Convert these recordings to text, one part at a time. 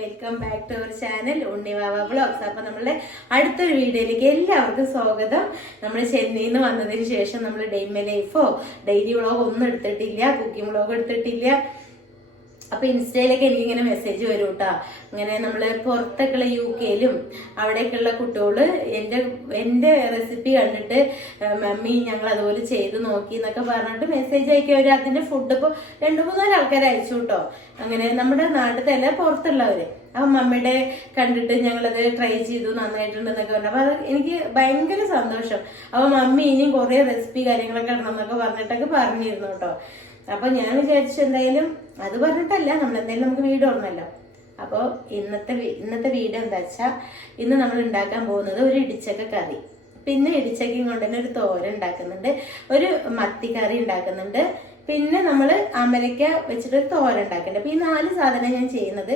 Welcome back to our channel Unnivava vlogs. അപ്പൊ നമ്മളുടെ അടുത്തൊരു വീഡിയോയിലേക്ക് എല്ലാവർക്കും സ്വാഗതം. നമ്മൾ ചെന്നൈയിൽ നിന്ന് വന്നതിന് ശേഷം നമ്മൾ ഡേ മൈ ലൈഫോ ഡെയിലി വ്ളോഗ് ഒന്നും എടുത്തിട്ടില്ല, കുക്കിംഗ് വ്ളോഗ് എടുത്തിട്ടില്ല. അപ്പൊ ഇൻസ്റ്റയിലൊക്കെ എനിക്കിങ്ങനെ മെസ്സേജ് വരും കേട്ടോ. ഇങ്ങനെ നമ്മള് പുറത്തൊക്കെയുള്ള UK-ലും അവിടേക്കുള്ള കുട്ടികള് എന്റെ റെസിപ്പി കണ്ടിട്ട് മമ്മി ഞങ്ങൾ അതുപോലെ ചെയ്ത് നോക്കി എന്നൊക്കെ പറഞ്ഞിട്ട് മെസ്സേജ് അയക്കും. അതിന്റെ ഫുഡ് ഇപ്പൊ 2-3 ആൾക്കാർ അയച്ചു കേട്ടോ. അങ്ങനെ നമ്മുടെ നാട്ടിലത്തെ അല്ല, പുറത്തുള്ളവര്. അപ്പൊ മമ്മിയുടെ കണ്ടിട്ട് ഞങ്ങളത് ട്രൈ ചെയ്തു, നന്നായിട്ടുണ്ടെന്നൊക്കെ പറഞ്ഞു. അപ്പൊ അത് എനിക്ക് ഭയങ്കര സന്തോഷം. അപ്പൊ മമ്മി ഇനിയും കുറെ റെസിപ്പി കാര്യങ്ങളൊക്കെ ഇടണമെന്നൊക്കെ പറഞ്ഞിട്ടൊക്കെ പറഞ്ഞിരുന്നു കേട്ടോ. അപ്പൊ ഞാൻ വിചാരിച്ചു എന്തായാലും അത് പറഞ്ഞിട്ടല്ല, നമ്മളെന്തായാലും നമുക്ക് വീഡിയോ ഓർമ്മല്ലോ. അപ്പോൾ ഇന്നത്തെ വീഡിയോ എന്താ വെച്ചാൽ, ഇന്ന് നമ്മൾ ഉണ്ടാക്കാൻ പോകുന്നത് ഒരു ഇടിച്ചക്ക കറി, പിന്നെ ഇടിച്ചക്കയും കൊണ്ട് തന്നെ ഒരു തോരൻ ഉണ്ടാക്കുന്നുണ്ട്, ഒരു മത്തി കറി ഉണ്ടാക്കുന്നുണ്ട്, പിന്നെ നമ്മൾ അമരയ്ക്ക വെച്ചിട്ട് തോരൻ ഉണ്ടാക്കുന്നുണ്ട്. അപ്പൊ ഈ 4 സാധനം ഞാൻ ചെയ്യുന്നത്.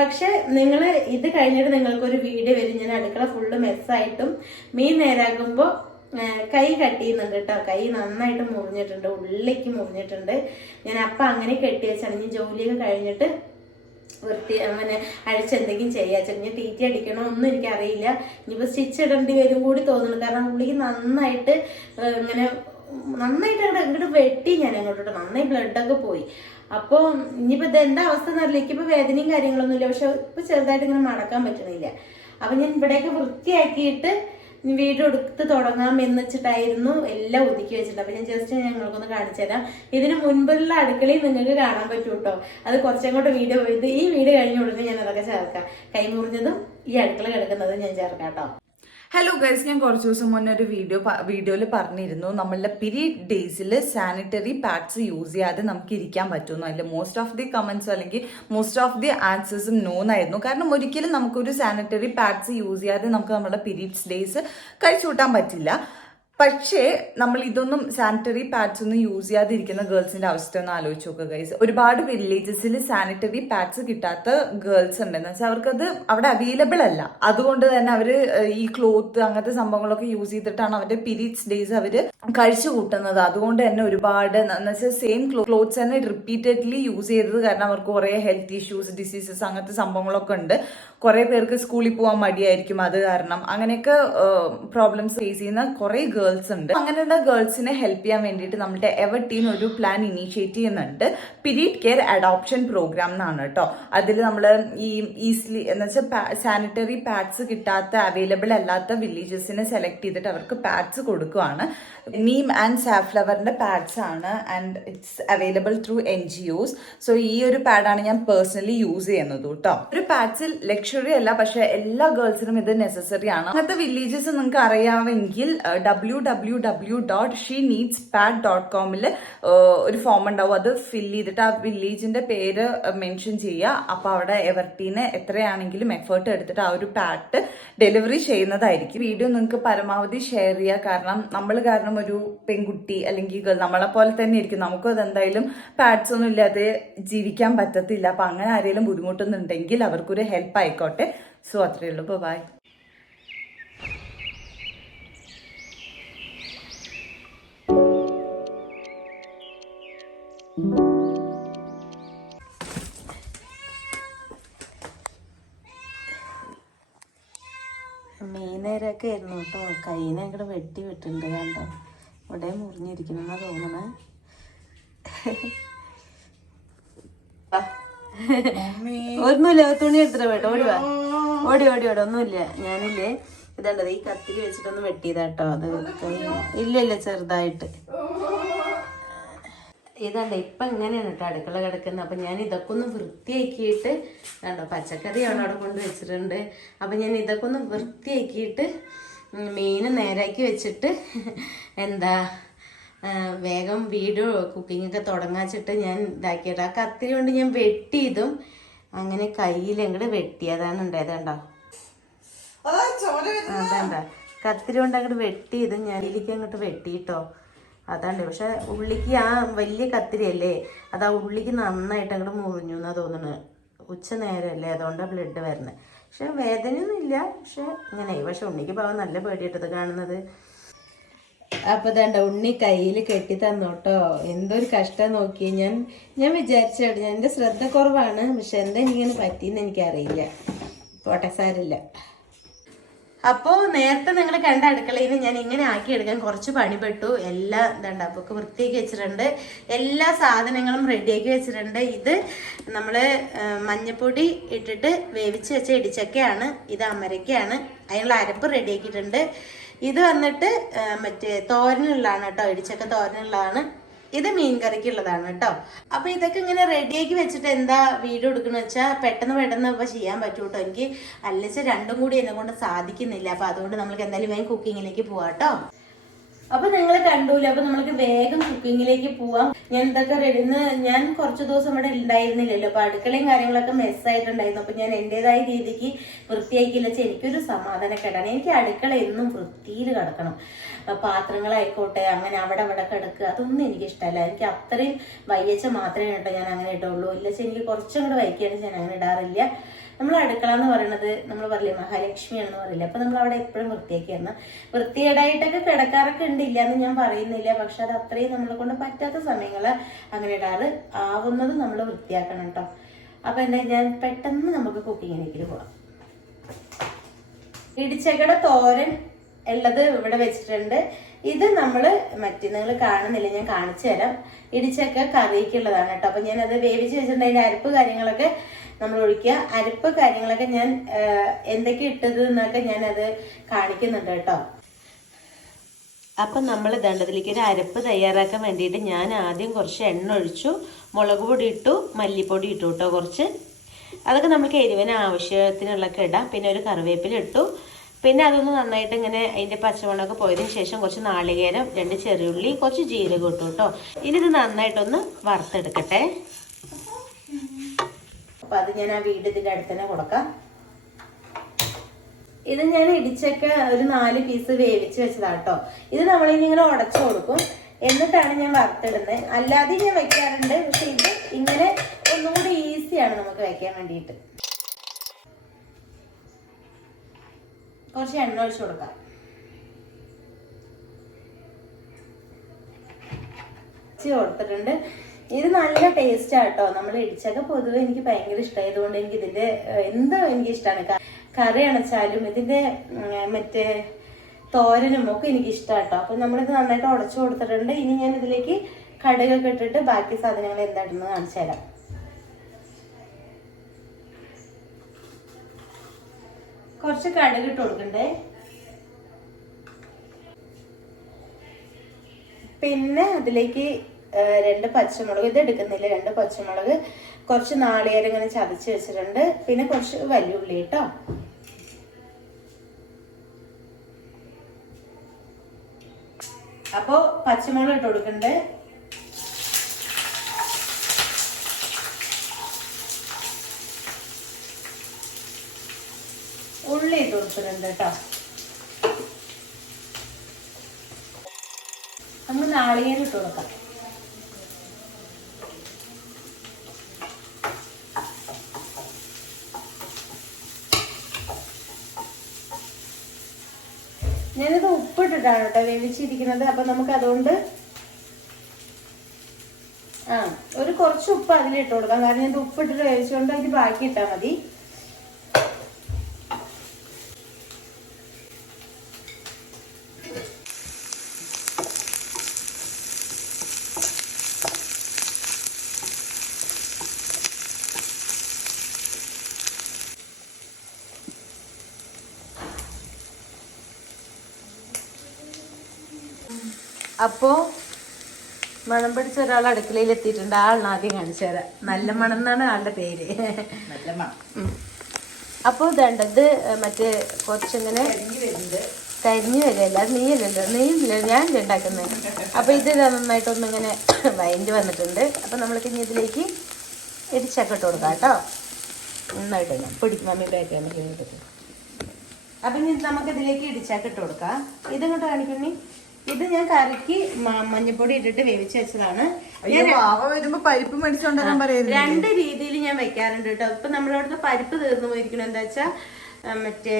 പക്ഷെ നിങ്ങൾ ഇത് കഴിഞ്ഞിട്ട് നിങ്ങൾക്കൊരു വീഡിയോ വരും, ഞാൻ അടുക്കള ഫുള്ള് മെസ്സായിട്ടും മീൻ നേരാക്കുമ്പോൾ കൈ കട്ട് ചെയ്യുന്നുണ്ട് കേട്ടോ. കൈ നന്നായിട്ട് മുറിഞ്ഞിട്ടുണ്ട്, ഉള്ളിലേക്ക് മുറിഞ്ഞിട്ടുണ്ട്. ഞാൻ അപ്പം അങ്ങനെ കെട്ടി വെച്ചാണ്. ഇനി ജോലിയൊക്കെ കഴിഞ്ഞിട്ട് അങ്ങനെ അഴിച്ചെന്തെങ്കിലും ചെയ്യാച്ചാൽ ഞാൻ TT അടിക്കണോ ഒന്നും എനിക്കറിയില്ല. ഇനിയിപ്പോൾ സ്റ്റിച്ച് ഇടേണ്ടി വരും കൂടി തോന്നുന്നു, കാരണം ഉള്ളിക്ക് നന്നായിട്ട് ഇങ്ങനെ നന്നായിട്ട് ഇങ്ങോട്ട് വെട്ടി ഞാൻ അങ്ങോട്ട് നന്നായി ബ്ലഡൊക്കെ പോയി. അപ്പോൾ ഇനിയിപ്പോൾ ഇത് എന്താ അവസ്ഥ എന്നറിയില്ല. എനിക്കിപ്പോൾ വേദനയും കാര്യങ്ങളൊന്നുമില്ല, പക്ഷെ ഇപ്പം ചെറുതായിട്ട് ഇങ്ങനെ മടക്കാൻ പറ്റണില്ല. അപ്പം ഞാൻ ഇവിടെയൊക്കെ വൃത്തിയാക്കിയിട്ട് വീഡിയോ എടുത്ത് തുടങ്ങാം എന്ന് വെച്ചിട്ടായിരുന്നു എല്ലാം ഒതുക്കി വെച്ചിട്ട്. അപ്പൊ ഞാൻ ജസ്റ്റ് ഞങ്ങൾക്കൊന്ന് കാണിച്ചു തരാം. ഇതിന് മുൻപുള്ള അടുക്കളയിൽ നിങ്ങൾക്ക് കാണാൻ പറ്റും കേട്ടോ. അത് കുറച്ചങ്ങോട്ട് വീഡിയോ പോയത്, ഈ വീഡിയോ കഴിഞ്ഞ ഉടനെ ഞാൻ അതൊക്കെ ചേർക്കാം. കൈമുറിഞ്ഞതും ഈ അടുക്കള കിടക്കുന്നതും ഞാൻ ചേർക്കാം കേട്ടോ. ഹലോ ഗൈസ്, ഞാൻ കുറച്ച് ദിവസം മുന്നേ ഒരു വീഡിയോയിൽ പറഞ്ഞിരുന്നു നമ്മളുടെ പീരീഡ് ഡേയ്സിൽ സാനിറ്ററി പാഡ്സ് യൂസ് ചെയ്യാതെ നമുക്ക് ഇരിക്കാൻ പറ്റുമെന്ന്. അതിൽ മോസ്റ്റ് ഓഫ് ദി കമൻസ് അല്ലെങ്കിൽ മോസ്റ്റ് ഓഫ് ദി ആൻസേഴ്സും നോന്നായിരുന്നു. കാരണം ഒരിക്കലും നമുക്കൊരു സാനിറ്ററി പാഡ്സ് യൂസ് ചെയ്യാതെ നമുക്ക് നമ്മുടെ പീരീഡ്സ് ഡേയ്സ് കഴിച്ചു കൂട്ടാൻ പറ്റില്ല. പക്ഷേ നമ്മൾ ഇതൊന്നും സാനിറ്ററി പാഡ്സ് ഒന്നും യൂസ് ചെയ്യാതിരിക്കുന്ന ഗേൾസിന്റെ അവസ്ഥ ഒന്ന് ആലോചിച്ച് നോക്കുക ഗൈസ്. ഒരുപാട് വില്ലേജസിൽ സാനിറ്ററി പാഡ്സ് കിട്ടാത്ത ഗേൾസ് ഉണ്ടെന്ന് വെച്ചാൽ അവർക്കത് അവിടെ അവൈലബിൾ അല്ല. അതുകൊണ്ട് തന്നെ അവര് ഈ ക്ലോത്ത് അങ്ങനത്തെ സംഭവങ്ങളൊക്കെ യൂസ് ചെയ്തിട്ടാണ് അവരുടെ പീരീഡ്സ് ഡേയ്സ് അവര് കഴിച്ചു കൂട്ടുന്നത്. അതുകൊണ്ട് തന്നെ ഒരുപാട് എന്ന് വെച്ചാൽ സെയിം ക്ലോത്ത്സ് തന്നെ റിപ്പീറ്റഡ്ലി യൂസ് ചെയ്തത് കാരണം അവർക്ക് കുറെ ഹെൽത്ത് ഇഷ്യൂസ്, ഡിസീസസ് അങ്ങനത്തെ സംഭവങ്ങളൊക്കെ ഉണ്ട്. കുറെ പേർക്ക് സ്കൂളിൽ പോകാൻ മടിയായിരിക്കും അത് കാരണം. അങ്ങനെയൊക്കെ പ്രോബ്ലംസ് ഫേസ് ചെയ്യുന്ന കുറെ ഗേൾസ് ഉണ്ട്. അങ്ങനെയുള്ള ഗേൾസിനെ ഹെൽപ്പ് ചെയ്യാൻ വേണ്ടിയിട്ട് നമ്മുടെ എവർ ടീം ഒരു പ്ലാൻ ഇനീഷ്യേറ്റ് ചെയ്യുന്നുണ്ട്. പീരീഡ് കെയർ അഡോപ്ഷൻ പ്രോഗ്രാം എന്നാണ് കേട്ടോ. അതിൽ നമ്മൾ ഈ ഈസിലി എന്ന് വെച്ചാൽ സാനിറ്ററി പാഡ്സ് കിട്ടാത്ത അവൈലബിൾ അല്ലാത്ത വില്ലേജസിനെ സെലക്ട് ചെയ്തിട്ട് അവർക്ക് പാഡ്സ് കൊടുക്കുകയാണ്. നീം ആൻഡ് സാഫ്ലവറിന്റെ പാഡ്സ് ആണ് and it's available through NGOs. So ഈ ഒരു പാഡാണ് ഞാൻ പേഴ്സണലി യൂസ് ചെയ്യുന്നത് കേട്ടോ. ഒരു പാഡ്സിൽ ലക്ഷറി അല്ല, പക്ഷെ എല്ലാ ഗേൾസിനും ഇത് നെസസറി ആണ്. അങ്ങനത്തെ വില്ലേജസ് നിങ്ങൾക്ക് അറിയാമെങ്കിൽ www.sheneedspad.com ഒരു ഫോം ഉണ്ടാവും. അത് ഫില്ല് ചെയ്തിട്ട് ആ വില്ലേജിന്റെ പേര് മെൻഷൻ ചെയ്യുക. അപ്പൊ അവിടെ എവർട്ടീന് എത്രയാണെങ്കിലും എഫേർട്ട് എടുത്തിട്ട് ആ ഒരു പാഡ് ഡെലിവറി ചെയ്യുന്നതായിരിക്കും. വീഡിയോ നിങ്ങൾക്ക് പരമാവധി ഷെയർ ചെയ്യുക. കാരണം നമ്മൾ കാരണം ഒരു പെൺകുട്ടി അല്ലെങ്കിൽ നമ്മളെ പോലെ തന്നെ ഇരിക്കും, നമുക്കും അതെന്തായാലും പാഡ്സ് ഒന്നും ഇല്ലാതെ ജീവിക്കാൻ പറ്റത്തില്ല. അപ്പൊ അങ്ങനെ ആരെങ്കിലും ബുദ്ധിമുട്ടുന്നുണ്ടെങ്കിൽ അവർക്കൊരു ഹെൽപ്പ് ആയിക്കോട്ടെ. സോ അത്രയേ ഉള്ളൂ. ബൈ. മീനേരൊക്കെ ആയിരുന്നു കേട്ടോ. കൈനെ അങ്ങോട്ട് വെട്ടി വിട്ടിട്ടുണ്ട് കണ്ടോ. ഇവിടെ മുറിഞ്ഞിരിക്കണെന്നാ തോന്നണേ. ഒന്നുമില്ല, തുണി എടുത്തിട്ട് വേട്ടോ. ഓടി ഒന്നുമില്ല. ഞാനില്ലേ ഇതണ്ടത് ഈ കത്തിരി വെച്ചിട്ടൊന്ന് വെട്ടിയതാട്ടോ. അത് ഇല്ല ചെറുതായിട്ട് ഇതാണ്ട് ഇപ്പം ഇങ്ങനെയാണ് കേട്ടോ അടുക്കള കിടക്കുന്നത്. അപ്പം ഞാൻ ഇതൊക്കെ ഒന്ന് വൃത്തിയാക്കിയിട്ട് കണ്ടോ, പച്ചക്കറിയാണ് അവിടെ കൊണ്ട് വെച്ചിട്ടുണ്ട്. അപ്പം ഞാൻ ഇതൊക്കെ ഒന്ന് വൃത്തിയാക്കിയിട്ട് മീൻ നേരാക്കി വെച്ചിട്ട് എന്താ വേഗം വീഡിയോ കുക്കിങ്ങൊക്കെ തുടങ്ങാച്ചിട്ട് ഞാൻ ഇതാക്കിയിട്ട് ആ കത്തിരി കൊണ്ട് ഞാൻ വെട്ടിയതും അങ്ങനെ കയ്യിൽ അങ്ങോട്ട് വെട്ടിയതാണ് ഉണ്ടായതുണ്ടോ. അതാണ്ടാ കത്തിരി കൊണ്ട് അങ്ങോട്ട് വെട്ടിയതും ഞാൻ ഇതിലേക്ക് അങ്ങോട്ട് വെട്ടിയിട്ടോ. അതാണ്ട്. പക്ഷെ ഉള്ളിക്ക് ആ വലിയ കത്തിരിയല്ലേ, അത് ആ ഉള്ളിക്ക് നന്നായിട്ട് അങ്ങോട്ട് മുറിഞ്ഞു എന്നാ തോന്നുന്നത്. ഉച്ച നേരമല്ലേ, അതുകൊണ്ടാണ് ബ്ലഡ് വരുന്നത്. പക്ഷെ വേദനയൊന്നും ഇല്ല. പക്ഷെ ഇങ്ങനെ പക്ഷെ ഉണ്ണിക്ക് പാവം നല്ല പേടിയിട്ടത് കാണുന്നത്. അപ്പൊ ദാണ്ട ഉണ്ണി കയ്യിൽ കെട്ടി തന്നോട്ടോ. എന്തൊരു കഷ്ടം നോക്കി. ഞാൻ വിചാരിച്ചോട്ടെ, ഞാൻ എന്റെ ശ്രദ്ധ കുറവാണ്, പക്ഷെ എന്താ എനിക്കിങ്ങനെ പറ്റിയെന്ന് എനിക്കറിയില്ല. പോട്ടെ, സാരില്ല. അപ്പോൾ നേരത്തെ നിങ്ങൾ കണ്ട അടുക്കളയിൽ ഞാൻ ഇങ്ങനെ ആക്കിയെടുക്കാൻ കുറച്ച് പണിപ്പെട്ടു. എല്ലാം ഇതുണ്ട്, അപ്പോൾ വൃത്തിയാക്കി വെച്ചിട്ടുണ്ട്. എല്ലാ സാധനങ്ങളും റെഡിയാക്കി വെച്ചിട്ടുണ്ട്. ഇത് നമ്മൾ മഞ്ഞപ്പൊടി ഇട്ടിട്ട് വേവിച്ച് വെച്ച ഇടിച്ചക്കയാണ്. ഇത് അമരക്കയാണ്. അതിനുള്ള അരപ്പ് റെഡിയാക്കിയിട്ടുണ്ട്. ഇത് വന്നിട്ട് മറ്റേ തോരനുള്ളതാണ് കേട്ടോ, ഇടിച്ചക്ക തോരനുള്ളതാണ്. ഇത് മീൻ കറിക്കുള്ളതാണ് കേട്ടോ. അപ്പൊ ഇതൊക്കെ ഇങ്ങനെ റെഡിയാക്കി വെച്ചിട്ട് എന്താ വീഡിയോ എടുക്കുന്ന വെച്ചാൽ പെട്ടെന്ന് ഇപ്പൊ ചെയ്യാൻ പറ്റൂ കേട്ടോ. എനിക്ക് അല്ലിച്ച രണ്ടും കൂടി എന്നെ കൊണ്ട് സാധിക്കുന്നില്ല. അപ്പൊ അതുകൊണ്ട് നമ്മൾക്ക് എന്തായാലും വേഗം കുക്കിങ്ങിലേക്ക് പോവാം കേട്ടോ. അപ്പൊ നിങ്ങൾ കണ്ടൂല. അപ്പൊ നമ്മൾക്ക് വേഗം കുക്കിങ്ങിലേക്ക് പോവാം. ഞാൻ ഇതൊക്കെ ഞാൻ കുറച്ച് ദിവസം ഇവിടെ ഉണ്ടായിരുന്നില്ലല്ലോ. അപ്പൊ അടുക്കളയും കാര്യങ്ങളൊക്കെ മെസ്സായിട്ടുണ്ടായിരുന്നു. അപ്പൊ ഞാൻ എന്റേതായ രീതിക്ക് വൃത്തിയാക്കിയില്ല വെച്ചാൽ എനിക്കൊരു സമാധാനക്കേടാണ്. എനിക്ക് അടുക്കള എന്നും വൃത്തിയിൽ കിടക്കണം. പാത്രങ്ങളായിക്കോട്ടെ, അങ്ങനെ അവിടെ കിടക്കുക, അതൊന്നും എനിക്ക് ഇഷ്ടമല്ല. എനിക്ക് അത്രയും വൈകിച്ച മാത്രമേ കേട്ടോ ഞാൻ അങ്ങനെ ഇട്ടുള്ളൂ. ഇല്ല എനിക്ക് കുറച്ചും കൂടെ വൈകിയാണ് ഞാൻ അങ്ങനെ ഇടാറില്ല. നമ്മൾ അടുക്കള എന്ന് പറയുന്നത് നമ്മൾ പറയില്ലേ മഹാലക്ഷ്മിയാണെന്ന് പറയില്ല. അപ്പൊ നമ്മൾ അവിടെ എപ്പോഴും വൃത്തിയാക്കിയാണ്. വൃത്തികേടായിട്ടൊക്കെ കിടക്കാറൊക്കെ ഉണ്ട്, ഇല്ല എന്ന് ഞാൻ പറയുന്നില്ല. പക്ഷെ അത് അത്രയും നമ്മളെ കൊണ്ട് പറ്റാത്ത സമയങ്ങൾ അങ്ങനെ ഇടാറ്. ആവുന്നത് നമ്മൾ വൃത്തിയാക്കണം കേട്ടോ. അപ്പൊ എന്താ, ഞാൻ പെട്ടെന്ന് നമുക്ക് കുക്കിങ്ങിലേക്ക് പോവാം. ഇടിച്ചക്കയുടെ തോരൻ ഉള്ളത് ഇവിടെ വെച്ചിട്ടുണ്ട്. ഇത് നമ്മള് നിങ്ങൾ കാണുന്നില്ല, ഞാൻ കാണിച്ചു തരാം. ഇടിച്ചക്ക കറിക്കുള്ളതാണ് കേട്ടോ. അപ്പൊ ഞാൻ അത് വേവിച്ച് വെച്ചിട്ടുണ്ട്. അതിന്റെ അരപ്പ് കാര്യങ്ങളൊക്കെ നമ്മൾ ഒഴിക്കുക. അരപ്പ് കാര്യങ്ങളൊക്കെ ഞാൻ എന്തൊക്കെ ഇട്ടത് എന്നൊക്കെ ഞാൻ അത് കാണിക്കുന്നുണ്ട് കേട്ടോ. അപ്പം നമ്മൾ ദണ്ടത്തിലേക്ക് ഒരു അരപ്പ് തയ്യാറാക്കാൻ വേണ്ടിയിട്ട് ഞാൻ ആദ്യം കുറച്ച് എണ്ണ ഒഴിച്ചു, മുളക് പൊടി ഇട്ടു, മല്ലിപ്പൊടി ഇട്ടു കേട്ടോ കുറച്ച്. അതൊക്കെ നമുക്ക് എരിവിന് ആവശ്യത്തിനുള്ളൊക്കെ ഇടാം. പിന്നെ ഒരു കറിവേപ്പില ഇട്ടു. പിന്നെ അതൊന്ന് നന്നായിട്ട് ഇങ്ങനെ അതിൻ്റെ പച്ചമണമൊക്കെ പോയതിന് ശേഷം കുറച്ച് നാളികേരം, 2 ചെറിയുള്ളി, കുറച്ച് ജീരകം ഇട്ടു കേട്ടോ. ഇനി ഇത് നന്നായിട്ടൊന്ന് വറുത്തെടുക്കട്ടെ. അപ്പം അത് ഞാൻ ആ ഇതിൻ്റെ അടുത്ത് തന്നെ കൊടുക്കാം. ഇത് ഞാൻ ഇടിച്ചൊക്കെ ഒരു 4 പീസ് വേവിച്ച് വെച്ചതാട്ടോ. ഇത് നമ്മളിനി ഇങ്ങനെ ഉടച്ചു കൊടുക്കും, എന്നിട്ടാണ് ഞാൻ വറുത്തിടുന്നത്. അല്ലാതെ ഞാൻ വെക്കാറുണ്ട്, പക്ഷെ ഇത് ഇങ്ങനെ ഒന്നുകൂടി ഈസിയാണ് നമുക്ക് വെക്കാൻ വേണ്ടിയിട്ട്. കുറച്ച് എണ്ണ ഒഴിച്ചു കൊടുക്കാം. കൊടുത്തിട്ടുണ്ട്. ഇത് നല്ല ടേസ്റ്റ് ആട്ടോ. നമ്മൾ ഇടിച്ചൊക്കെ പൊതുവെ എനിക്ക് ഭയങ്കര ഇഷ്ടമായതുകൊണ്ട് എനിക്ക് ഇതിന്റെ എന്താ എനിക്ക് ഇഷ്ടമാണ്. കറി അണച്ചാലും ഇതിന്റെ മറ്റേ തോരനും ഒക്കെ എനിക്ക് ഇഷ്ടമാട്ടോ. അപ്പൊ നമ്മളിത് നന്നായിട്ട് ഉടച്ചു കൊടുത്തിട്ടുണ്ട്. ഇനി ഞാൻ ഇതിലേക്ക് കടുകൊക്കെ ഇട്ടിട്ട് ബാക്കി സാധനങ്ങൾ എന്താ ഇടുന്നത് കാണിച്ചു തരാം. കുറച്ച് കടുക് ഇട്ട് കൊടുക്കണ്ടേ. പിന്നെ അതിലേക്ക് 2 പച്ചമുളക്, ഇത് എടുക്കുന്നില്ല, 2 പച്ചമുളക്, കുറച്ച് നാളികേരം ഇങ്ങനെ ചതച്ച് വെച്ചിട്ടുണ്ട്. പിന്നെ കുറച്ച് വലിയുള്ളി കേട്ടോ. അപ്പോ പച്ചമുളക് ഇട്ട് കൊടുക്കണ്ടേ. ഉള്ളി ഇട്ട് കൊടുക്കുന്നുണ്ട് കേട്ടോ. നമ്മൾ നാളികേരം ഇട്ട് കൊടുക്കാം. ഞാനിത് ഉപ്പിട്ടിട്ടാണ് കേട്ടോ വേവിച്ചിരിക്കുന്നത്. അപ്പൊ നമുക്ക് അതുകൊണ്ട് ഒരു കുറച്ച് ഉപ്പ് അതിലിട്ട് കൊടുക്കാം. കാരണം ഇത് ഉപ്പിട്ടിട്ട് വേവിച്ചുകൊണ്ട് അതിന് ബാക്കി ഇട്ടാൽ മതി. അപ്പോ മണം പിടിച്ച ഒരാൾ അടുക്കളയിൽ എത്തിയിട്ടുണ്ട്. ആളിന് ആദ്യം കാണിച്ചു തരാം. നല്ല മണം എന്നാണ് ആളുടെ പേര്. നല്ല മണം. അപ്പോൾ ഇതേണ്ടത് മറ്റേ കുറച്ചിങ്ങനെ കരിഞ്ഞു വരില്ല. അത് നെയ്യില്ല ഞാൻ ഉണ്ടാക്കുന്നത്. അപ്പോൾ ഇത് നന്നായിട്ടൊന്നിങ്ങനെ വയൻ്റ് വന്നിട്ടുണ്ട്. അപ്പോൾ നമ്മൾക്ക് ഇനി ഇതിലേക്ക് ഇടിച്ചൊക്കെ ഇട്ട് കൊടുക്കാം കേട്ടോ. നന്നായിട്ട് പിടിക്കും. മമ്മി ബാക്കാണ് കഴിഞ്ഞിട്ട്. അപ്പം ഇനി നമുക്കിതിലേക്ക് ഇടിച്ചൊക്കെ ഇട്ട് കൊടുക്കാം. ഇതിങ്ങോട്ട് കാണിക്കുന്നേ. ഇത് ഞാൻ കറിക്ക് മഞ്ഞപ്പൊടി ഇട്ടിട്ട് വേവിച്ച് വെച്ചതാണ്. പരിപ്പ് മേടിച്ചോണ്ടാൻ പറയുന്നത് 2 രീതിയിൽ ഞാൻ വെക്കാറുണ്ട് കേട്ടോ. ഇപ്പൊ നമ്മളവിടുത്തെ പരിപ്പ് തീർന്നു പോയിരിക്കണം. എന്താ വെച്ചാൽ മറ്റേ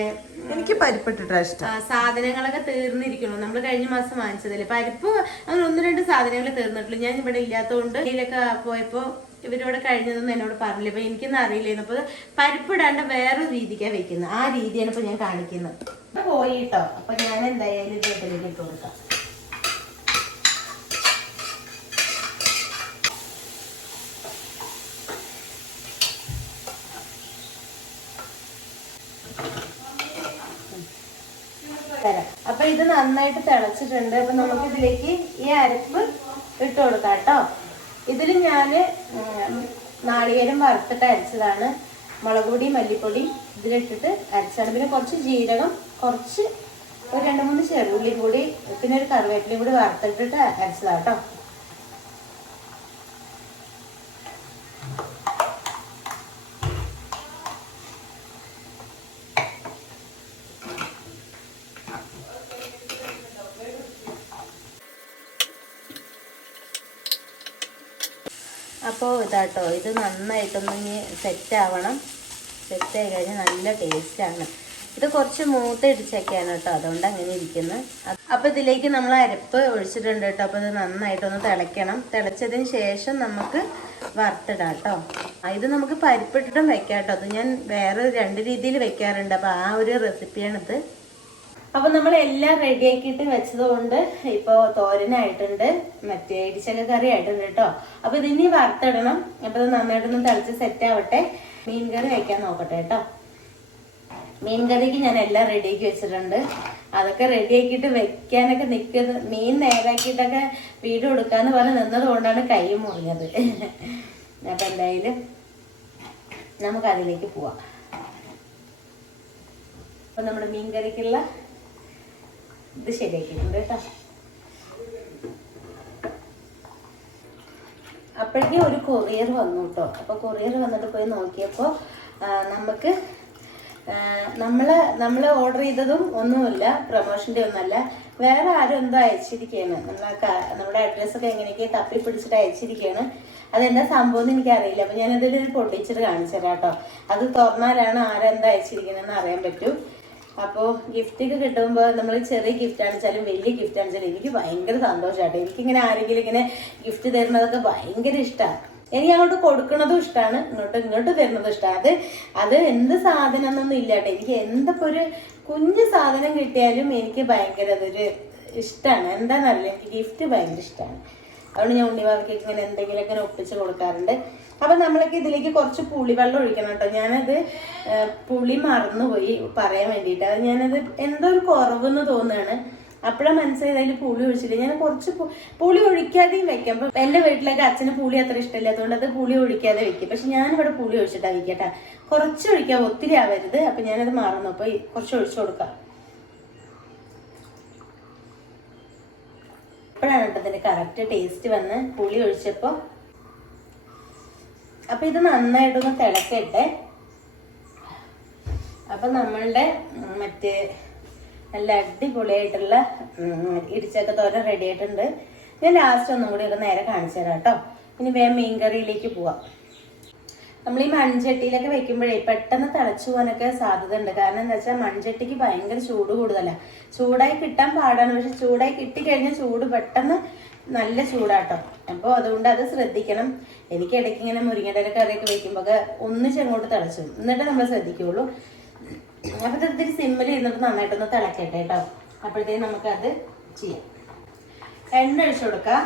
എനിക്ക് പരിപ്പിട്ടിട്ടാ ഇഷ്ടം. സാധനങ്ങളൊക്കെ തീർന്നിരിക്കണു. നമ്മൾ കഴിഞ്ഞ മാസം വാങ്ങിച്ചതല്ലേ പരിപ്പ്, അങ്ങനെ 1-2 സാധനങ്ങൾ തീർന്നിട്ടുള്ളൂ. ഞാൻ ഇവിടെ ഇല്ലാത്തതുകൊണ്ട് ഇതിലൊക്കെ പോയപ്പോ ഇവരോട് കഴിഞ്ഞതൊന്നും എന്നോട് പറഞ്ഞില്ല. അപ്പൊ എനിക്കൊന്നും അറിയില്ലായിരുന്നു. അപ്പൊ പരിപ്പിടാണ്ട് വേറൊരു രീതിക്കാണ് വെക്കുന്നത്. ആ രീതിയാണ് ഇപ്പൊ ഞാൻ കാണിക്കുന്നത്. പോയിട്ടോ. അപ്പൊ ഞാൻ എന്തായാലും ഇതിലേക്ക് ഇട്ട് കൊടുക്കാം. അപ്പൊ ഇത് നന്നായിട്ട് തിളച്ചിട്ടുണ്ട്. അപ്പൊ നമുക്ക് ഇതിലേക്ക് ഈ അരപ്പ് ഇട്ട് കൊടുക്കാം കേട്ടോ. ഇതിൽ ഞാന് നാളികേരം വറുത്തിട്ട് അരച്ചതാണ്. മുളക് പൊടി, മല്ലിപ്പൊടി ഇതിലിട്ടിട്ട് അരച്ചാണ്. പിന്നെ കുറച്ച് ജീരകം, കുറച്ച് ഒരു 2-3 ചെറുള്ളിയും കൂടി, പിന്നെ ഒരു കറിവേപ്പിലയും കൂടി വറുത്തിട്ടിട്ട് അരച്ചതാട്ടോ. അപ്പോൾ ഇതാട്ടോ, ഇത് നന്നായിട്ടൊന്ന് ഇനി സെറ്റ് ആവണം. സെറ്റ് ആയി കഴിഞ്ഞാൽ നല്ല ടേസ്റ്റാണ്. ഇത് കുറച്ച് മൂത്ത് ഇടിച്ചൊക്കെയാണ് കേട്ടോ, അതുകൊണ്ട് അങ്ങനെ ഇരിക്കുന്നത്. അപ്പോൾ ഇതിലേക്ക് നമ്മൾ അരപ്പ് ഒഴിച്ചിട്ടുണ്ട് കേട്ടോ. അപ്പോൾ ഇത് നന്നായിട്ടൊന്ന് തിളയ്ക്കണം. തിളച്ചതിന് ശേഷം നമുക്ക് വറുത്തിടാം കേട്ടോ. ഇത് നമുക്ക് പരിപ്പിട്ടിട്ടും വെക്കാം കേട്ടോ. അത് ഞാൻ വേറെ 2 രീതിയിൽ വെക്കാറുണ്ട്. അപ്പോൾ ആ ഒരു റെസിപ്പിയാണിത്. അപ്പൊ നമ്മൾ എല്ലാം റെഡി ആക്കിയിട്ട് വെച്ചത് കൊണ്ട് ഇപ്പൊ തോരനായിട്ടുണ്ട്, മറ്റേ ഇടിച്ചക്ക കറി ആയിട്ടുണ്ട് കേട്ടോ. അപ്പൊ ഇതിനി വറുത്തിടണം. അപ്പൊ ഇത് നന്നായിട്ടൊന്ന് തിളച്ച് സെറ്റ് ആവട്ടെ. മീൻ കറി വയ്ക്കാൻ നോക്കട്ടെ കേട്ടോ. മീൻ കറിക്ക് ഞാൻ എല്ലാം റെഡിയാക്കി വെച്ചിട്ടുണ്ട്. അതൊക്കെ റെഡി ആക്കിയിട്ട് വെക്കാനൊക്കെ നിൽക്കുന്നത്, മീൻ നേരാക്കിയിട്ടൊക്കെ വീഡിയോ കൊടുക്കാന്ന് പറഞ്ഞ് നിന്നത് കൊണ്ടാണ് കൈ മുറിഞ്ഞത്. അപ്പൊ എന്തായാലും നമുക്ക് അതിലേക്ക് പോവാം. അപ്പൊ നമ്മുടെ മീൻ കറിക്കുള്ള ഇത് ശരിയാക്കിയിട്ടുണ്ട് കേട്ടോ. അപ്പോഴേക്കും ഒരു കൊറിയർ വന്നു കേട്ടോ. അപ്പൊ കൊറിയർ വന്നിട്ട് പോയി നോക്കിയപ്പോ നമുക്ക് നമ്മള് ഓർഡർ ചെയ്തതും ഒന്നുമില്ല, പ്രൊമോഷന്റെ ഒന്നുമല്ല, വേറെ ആരും എന്തോ അയച്ചിരിക്കുകയാണ്. നമ്മുടെ അഡ്രസ്സൊക്കെ എങ്ങനെയൊക്കെ തപ്പി പിടിച്ചിട്ട് അയച്ചിരിക്കുകയാണ്. അതെന്താ സംഭവം എന്ന് എനിക്കറിയില്ല. അപ്പൊ ഞാനതിലൊരു പൊട്ടിച്ചിട്ട് കാണിച്ചു തരാം കേട്ടോ. അത് തുറന്നാലാണ് ആരെന്താ അയച്ചിരിക്കണെന്ന് അറിയാൻ പറ്റും. അപ്പോൾ ഗിഫ്റ്റൊക്കെ കിട്ടുമ്പോൾ നമ്മൾ ചെറിയ ഗിഫ്റ്റ് ആണെച്ചാലും വലിയ ഗിഫ്റ്റ് ആണെച്ചാലും എനിക്ക് ഭയങ്കര സന്തോഷമാട്ടോ. എനിക്കിങ്ങനെ ആരെങ്കിലും ഇങ്ങനെ ഗിഫ്റ്റ് തരുന്നതൊക്കെ ഭയങ്കര ഇഷ്ടമാണ്. എനിക്ക് അങ്ങോട്ട് കൊടുക്കുന്നതും ഇഷ്ടമാണ്, ഇങ്ങോട്ട് തരുന്നതും ഇഷ്ടമാണ്. അത് എന്ത് സാധനം എന്നൊന്നും ഇല്ലാട്ടോ. എനിക്ക് എന്തൊക്കെ ഒരു കുഞ്ഞു സാധനം കിട്ടിയാലും എനിക്ക് ഭയങ്കര അതൊരു ഇഷ്ടമാണ്. എന്താണെന്നറിയില്ല, എനിക്ക് ഗിഫ്റ്റ് ഭയങ്കര ഇഷ്ടമാണ്. അതുകൊണ്ട് ഞാൻ ഉണ്ണിവാവയ്ക്ക് ഇങ്ങനെ എന്തെങ്കിലുമൊക്കെ ഇങ്ങനെ ഒപ്പിച്ച് കൊടുക്കാറുണ്ട്. അപ്പൊ നമ്മളൊക്കെ ഇതിലേക്ക് കുറച്ച് പുളിവെള്ളം ഒഴിക്കണം കേട്ടോ. ഞാനത് പുളി മറന്നുപോയി പറയാൻ വേണ്ടിയിട്ട്. അത് ഞാനത് എന്തോ ഒരു കുറവെന്ന് തോന്നുകയാണ്. അപ്പോഴാണ് മനസ്സിലായത് അതിൽ പുളി ഒഴിച്ചില്ല. ഞാൻ കുറച്ച് പുളി ഒഴിക്കാതെയും വെക്കാം. അപ്പൊ എന്റെ വീട്ടിലൊക്കെ അച്ഛന് പുളി അത്ര ഇഷ്ടമില്ലാത്തതുകൊണ്ട് അത് പുളി ഒഴിക്കാതെ വെക്കും. പക്ഷെ ഞാനിവിടെ പുളി ഒഴിച്ചിട്ടാ വെക്കട്ടെ. കുറച്ച് ഒഴിക്കാം, ഒത്തിരി ആവരുത്. അപ്പൊ ഞാനത് മറന്നു. അപ്പൊ കുറച്ച് ഒഴിച്ചു കൊടുക്കാം. അപ്പോഴാണ് കേട്ടോ ഇതിന്റെ കറക്റ്റ് ടേസ്റ്റ് വന്ന് പുളി ഒഴിച്ചപ്പോ. അപ്പൊ ഇത് നന്നായിട്ടൊന്ന് തിളക്കട്ടെ. അപ്പൊ നമ്മളുടെ മറ്റേ നല്ല അടിപൊളിയായിട്ടുള്ള ഇടിച്ചക്ക തോരൻ റെഡി ആയിട്ടുണ്ട്. ഞാൻ ലാസ്റ്റ് ഒന്നും കൂടി ഒക്കെ നേരെ കാണിച്ചു തരാം കേട്ടോ. ഇനി വേഗം മീൻകറിയിലേക്ക് പോവാം. നമ്മൾ ഈ മൺചട്ടിയിലൊക്കെ വെക്കുമ്പോഴേ പെട്ടെന്ന് തിളച്ചു പോകാനൊക്കെ സാധ്യത ഉണ്ട്. കാരണം എന്താ വെച്ചാൽ മൺചട്ടിക്ക് ഭയങ്കര ചൂട് കൂടുതലാണ്. ചൂടായി കിട്ടാൻ പാടാണ്. പക്ഷെ ചൂടായി കിട്ടിക്കഴിഞ്ഞാൽ ചൂട് പെട്ടെന്ന് നല്ല ചൂടാട്ടോ. അപ്പോൾ അതുകൊണ്ട് അത് ശ്രദ്ധിക്കണം. എനിക്ക് ഇടയ്ക്ക് ഇങ്ങനെ മുരിങ്ങയുടെ കറിയൊക്കെ വെക്കുമ്പോൾ ഒന്നിച്ചങ്ങോട്ട് തിളച്ചു, എന്നിട്ട് നമ്മൾ ശ്രദ്ധിക്കുള്ളൂ. അപ്പൊ ഇത്തിരി സിമ്മിൽ ഇരുന്നിട്ട് നന്നായിട്ടൊന്ന് തിളക്കട്ടെ കേട്ടോ. അപ്പോഴത്തേക്കും നമുക്കത് ചെയ്യാം. എണ്ണ ഒഴിച്ചു കൊടുക്കാം.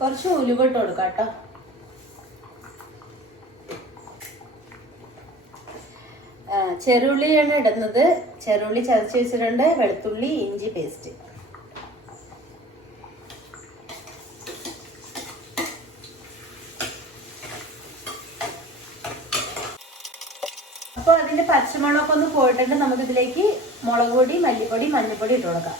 കുറച്ച് ഉലുവ ഇട്ട് കൊടുക്കാം കേട്ടോ. ചെറുള്ളിയാണ് ഇടുന്നത്. ചെറുള്ളി ചതച്ച് വെച്ചിട്ടുണ്ട്. വെളുത്തുള്ളി, ഇഞ്ചി പേസ്റ്റ്. അപ്പോൾ അതിന്റെ പച്ചമുളകൊക്കെ ഒന്ന് പോയിട്ടുണ്ട്. നമുക്ക് ഇതിലേക്ക് മുളക് പൊടി, മല്ലിപ്പൊടി, മഞ്ഞൾപ്പൊടി ഇട്ട് കൊടുക്കാം.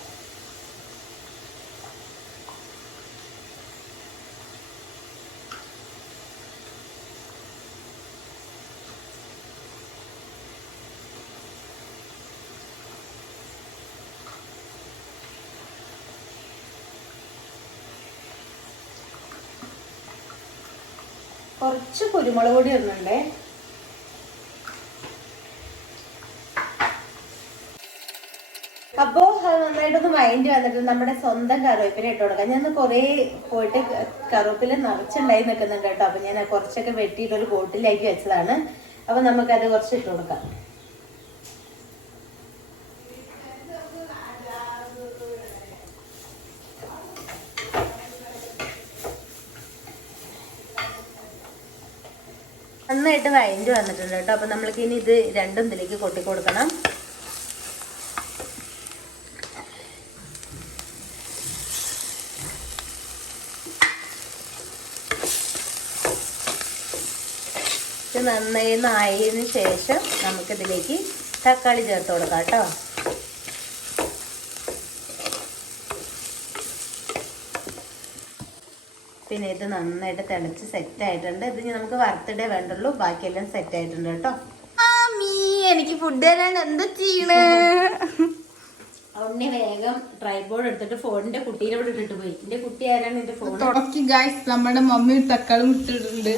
കുറച്ച് കുരുമുളക് പൊടി ഇടുന്നുണ്ടേ. അപ്പോ നന്നായിട്ടൊന്ന് വഴണ്ടി വന്നിട്ട് നമ്മുടെ സ്വന്തം കറിവേപ്പില ഇട്ട് കൊടുക്കാം. ഞാൻ കുറേ പോയിട്ട് കറിവേപ്പില നിറച്ചുണ്ടായി നിൽക്കുന്നുണ്ട് കേട്ടോ. അപ്പൊ ഞാൻ കുറച്ചൊക്കെ വെട്ടിയിട്ട് ഒരു ബോട്ടിലാക്കി വെച്ചതാണ്. അപ്പൊ നമുക്കത് കുറച്ച് ഇട്ട് കൊടുക്കാം. നന്നായിട്ട് വഴണ്ടി വന്നിട്ടുണ്ട് കേട്ടോ. അപ്പൊ നമ്മൾക്ക് ഇനി ഇത് രണ്ടും ഇതിലേക്ക് കൊട്ടി കൊടുക്കണം. നന്നായി ആയതിനു ശേഷം നമുക്കിതിലേക്ക് തക്കാളി ചേർത്ത് കൊടുക്കാം കേട്ടോ. പിന്നെ ഇത് നന്നായിട്ട് തിളച്ച് സെറ്റ് ആയിട്ടുണ്ട്. ഇത് നമുക്ക് വറുത്തിടേ വേണ്ടുള്ളൂ, ബാക്കിയെല്ലാം സെറ്റ് ആയിട്ടുണ്ട് കേട്ടോ. എനിക്ക് ഫുഡ് തരാൻ എന്താ ചെയ്യണേ? ഉണ്ണി വേഗം ട്രൈപോഡ് എടുത്തിട്ട് ഫോണിന്റെ കുട്ടീനെ ഇവിടെ ഇട്ടിട്ട് പോയി. എന്റെ കുട്ടി ആരാണ് എന്റെ ഫോൺ? നമ്മുടെ മമ്മി തക്കാളി മുട്ടിട്ടുണ്ട്.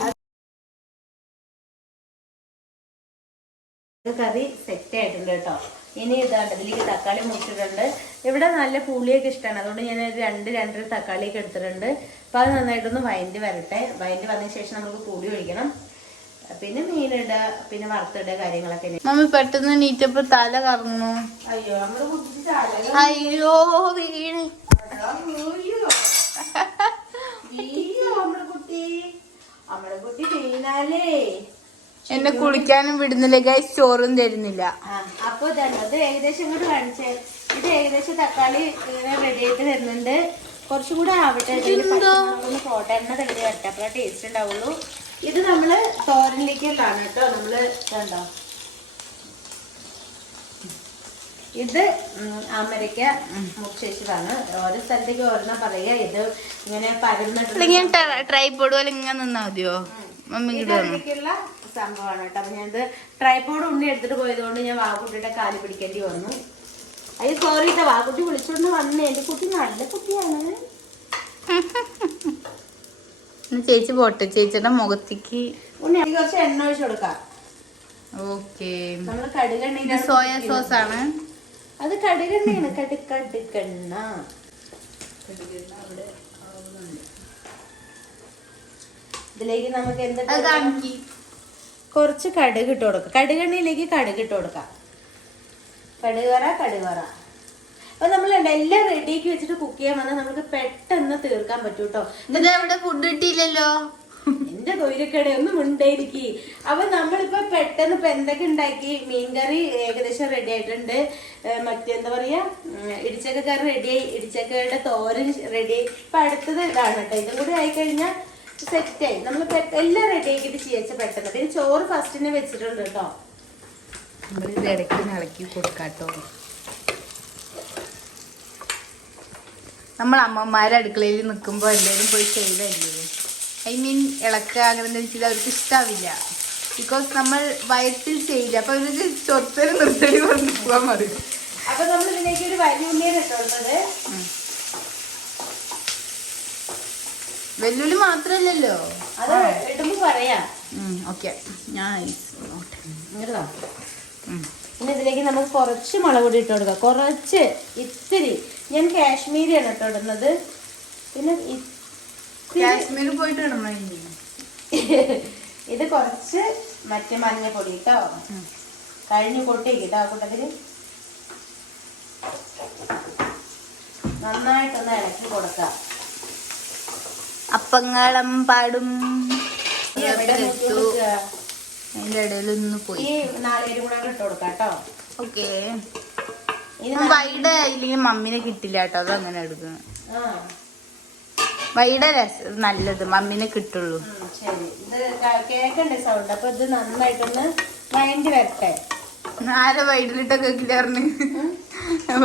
കറി സെറ്റ് ആയിട്ടുണ്ട് കേട്ടോ. ഇനി ഇതാണ്ട് ഇതിലേക്ക് തക്കാളി മുറിച്ചിട്ടുണ്ട്. ഇവിടെ നല്ല പുളിയൊക്കെ ഇഷ്ടമാണ്, അതുകൊണ്ട് ഞാൻ രണ്ടര തക്കാളിയൊക്കെ എടുത്തിട്ടുണ്ട്. അപ്പൊ അത് നന്നായിട്ടൊന്ന് വഴണ്ടി വരട്ടെ. വഴണ്ടി വന്നതിന് ശേഷം നമുക്ക് പുളി ഒഴിക്കണം, പിന്നെ മീനിടുക, പിന്നെ വറുത്തിടുക, കാര്യങ്ങളൊക്കെ. മമ്മി പെട്ടെന്ന് നീറ്റപ്പോ തല കറങ്ങണു. അയ്യോ നമ്മള് കുട്ടിച്ച് അയ്യോ വീണ് നമ്മളെ കുട്ടി വീണാലേ എന്നെ കുളിക്കാനും വിടുന്നില്ല ഗൈസ്, ചോറും തരുന്നില്ല. അപ്പൊ ഇത് ഏകദേശം ഇങ്ങോട്ട് കാണിച്ചേ. ഇത് ഏകദേശം തക്കാളി ഇങ്ങനെ റെഡി ആയിട്ട് വരുന്നുണ്ട്. കുറച്ചും കൂടെ ആവട്ടെ, പോട്ടെ, എണ്ണ തെളിഞ്ഞ് വരട്ടെ, അപ്പൊ ടേസ്റ്റ് ഉണ്ടാവുള്ളൂ. ഇത് നമ്മള് തോരനിലേക്കുള്ളതാണ് കേട്ടോ. നമ്മള് കണ്ടോ, ഇത് അമരിക്ക മുറിച്ചേച്ചതാണ്. ഓരോ സ്ഥലത്തേക്ക് ഓരോന്നാ പറയാ. ഇത് ഇങ്ങനെ പരന്നിട്ട് ട്രൈപോഡ് പോലെ ഇങ്ങനെ നിന്നാ മതിയോ? മമ്മിക്കുള്ള സംഭവമാണ് കേട്ടോ. അപ്പൊ ഞാനിത് ട്രൈപോഡ് ഉണ്ണി എടുത്തിട്ട് പോയത് കൊണ്ട് ഞാൻ വാക്കുട്ടിയുടെ കാല് പിടിക്കേണ്ടി വന്നു. അയ്യോ സോറി കേട്ടോ, വാക്കുട്ടി വിളിച്ചോണ്ട് വന്നേ. എന്റെ കുട്ടി നല്ല കുട്ടിയാണ്. ചേച്ചി പോട്ടെ, ചേച്ചിയുടെ മുഖത്തേക്ക് ഉണ്ണി കുറച്ച് എണ്ണ ഒഴിച്ചു കൊടുക്കാം. ഓക്കെ, നമ്മള് കടുകെണ്ണ, സോയ സോസ് ആണ് അത്. കടുകെണ്ണയാണ്, കടുക്കെണ്ണ. ഇതിലേക്ക് നമുക്ക് എന്താ കുറച്ച് കടുക് ഇട്ട് കൊടുക്കാം. കടുകെണ്ണയിലേക്ക് കടുക് ഇട്ട് കൊടുക്കാം. കടുക് വറ. അപ്പൊ നമ്മൾ എല്ലാം റെഡിയാക്കി വെച്ചിട്ട് കുക്ക് ചെയ്യാൻ വന്നാൽ നമുക്ക് പെട്ടെന്ന് തീർക്കാൻ പറ്റൂ കേട്ടോ. ഇവിടെ ഫുഡ് കിട്ടിയില്ലല്ലോ. എന്റെ തൊഴിലക്കടെ ഒന്നും ഉണ്ടായിരിക്കും. അപ്പൊ നമ്മളിപ്പോ പെട്ടെന്ന് ഇപ്പൊ എന്തൊക്കെ ഉണ്ടാക്കി. മീൻകറി ഏകദേശം റെഡി ആയിട്ടുണ്ട്. മറ്റെന്താ പറയാ, ഇടിച്ചക്ക കറി റെഡിയായി, ഇടിച്ചക്കയുടെ തോരൻ റെഡിയായി. ഇപ്പൊ അടുത്തത് ഇതാണ് കേട്ടോ. ഇതും കൂടി ആയിക്കഴിഞ്ഞാൽ സെറ്റായി. നമ്മൾ എല്ലാം റെഡി ആക്കിയിട്ട് ചെയ്യാച്ച പെട്ടെന്ന്. പിന്നെ ചോറ് ഫസ്റ്റിനെ വെച്ചിട്ടുണ്ട് കേട്ടോ. നമ്മളിത് ഇടയ്ക്ക് ഇളക്കി കൊടുക്കാട്ടോ. നമ്മൾ അമ്മമാരെ അടുക്കളയിൽ നിൽക്കുമ്പോൾ എല്ലാവരും പോയി ചെയ്തല്ലേ, ഐ മീൻ ഇളക്കുക അങ്ങനെ വെച്ചാൽ അവർക്ക് ഇഷ്ടാവില്ല. ബിക്കോസ് നമ്മൾ വയറ്റിൽ ചെയ്യില്ല. അപ്പൊ അവർക്ക് ചൊത്തല് നിർത്തല് പറഞ്ഞു പോകാൻ മതി. അപ്പൊ നമ്മൾ ഇതിലേക്ക് ഒരു വലിയ ഉള്ളിയാണ് ഇട്ടുള്ളത്. വെല്ലുവിളി മാത്രല്ലല്ലോ, അത് ഇടുമ്പോ പറയാ. ഓക്കെ, ഞാൻ പിന്നെ ഇതിലേക്ക് നമുക്ക് കുറച്ച് മുളക് പൊടി ഇട്ട് കൊടുക്കാം. കുറച്ച്, ഇത്തിരി. ഞാൻ കാശ്മീരിയാണ് ഇട്ട് ഇടുന്നത്. പിന്നെ കാശ്മീരിൽ പോയിട്ട് ഇടണം. ഇത് കുറച്ച് മറ്റേ മഞ്ഞപ്പൊടി കേട്ടോ. കഴിഞ്ഞു കൊട്ടേക്കിട്ടോ ആ കൂട്ടത്തില്. നന്നായിട്ടൊന്ന് ഇളക്കി കൊടുക്കാം. അപ്പങ്ങളം പാടും അതിന്റെ ഇടയിലൊന്ന് പോയി. ഈ നാളികേരം കൂടെ ഇട്ട് കൊടുക്കാം കേട്ടോ. ഓക്കെ, വൈഡ് ഇല്ലെങ്കിൽ മമ്മിനെ കിട്ടില്ല കേട്ടോ, അത് അങ്ങനെ എടുക്കുന്നത്. വൈഡ് നല്ലത്, മമ്മിനെ കിട്ടുള്ളൂ. ശരി, ഇത് കേക്കണ്ടേ സൗണ്ട്. അപ്പൊ ഇത് നന്നായിട്ടൊന്ന് വഴണ്ടി വരട്ടെ. ആരെ വൈഡിലിട്ട കേക്കില്ല പറഞ്ഞു?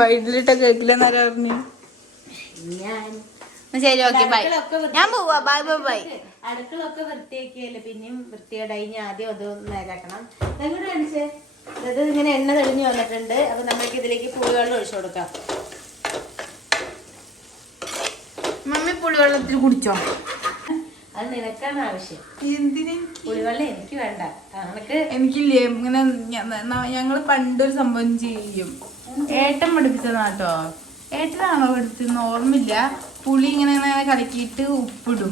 വൈഡിലിട്ട കേക്കില്ലെന്ന് ആരാ പറഞ്ഞു? ഞാൻ ശരി, ഓക്കെ, ബൈ. ഞാൻ പോവാ. Bye bye bye. അടുക്കളൊക്കെ വൃത്തിയാക്കിയല്ലേ, പിന്നെയും വൃത്തികേടായി. ഇനി ആദ്യം അതൊന്ന് നേരാക്കണം. എങ്ങോട്ട് കാണിച്ചേ? ഇത് ഇങ്ങനെ എണ്ണ തെളിഞ്ഞു വന്നിട്ടുണ്ട്. അപ്പൊ നമുക്ക് ഇതിലേക്ക് പുളിവെള്ളം ഒഴിച്ചു കൊടുക്കാം. മമ്മി പുളിവെള്ളത്തിൽ കുടിച്ചോ? അത് നിനക്കാണ് ആവശ്യം. എന്തിന് പുളിവെള്ളം എനിക്ക് വേണ്ട. കണക്ക് എനിക്കില്ലേ ഇങ്ങനെ ഞങ്ങള് പണ്ടൊരു സംഭവം ചെയ്യും. ഏട്ടൻ പഠിപ്പിച്ചതാട്ടോ. ഏട്ടനാണോ പഠിപ്പിച്ചെന്ന് ഓർമ്മയില്ല. പുളി ഇങ്ങനെ ഇങ്ങനെ കലക്കിയിട്ട് ഉപ്പിടും.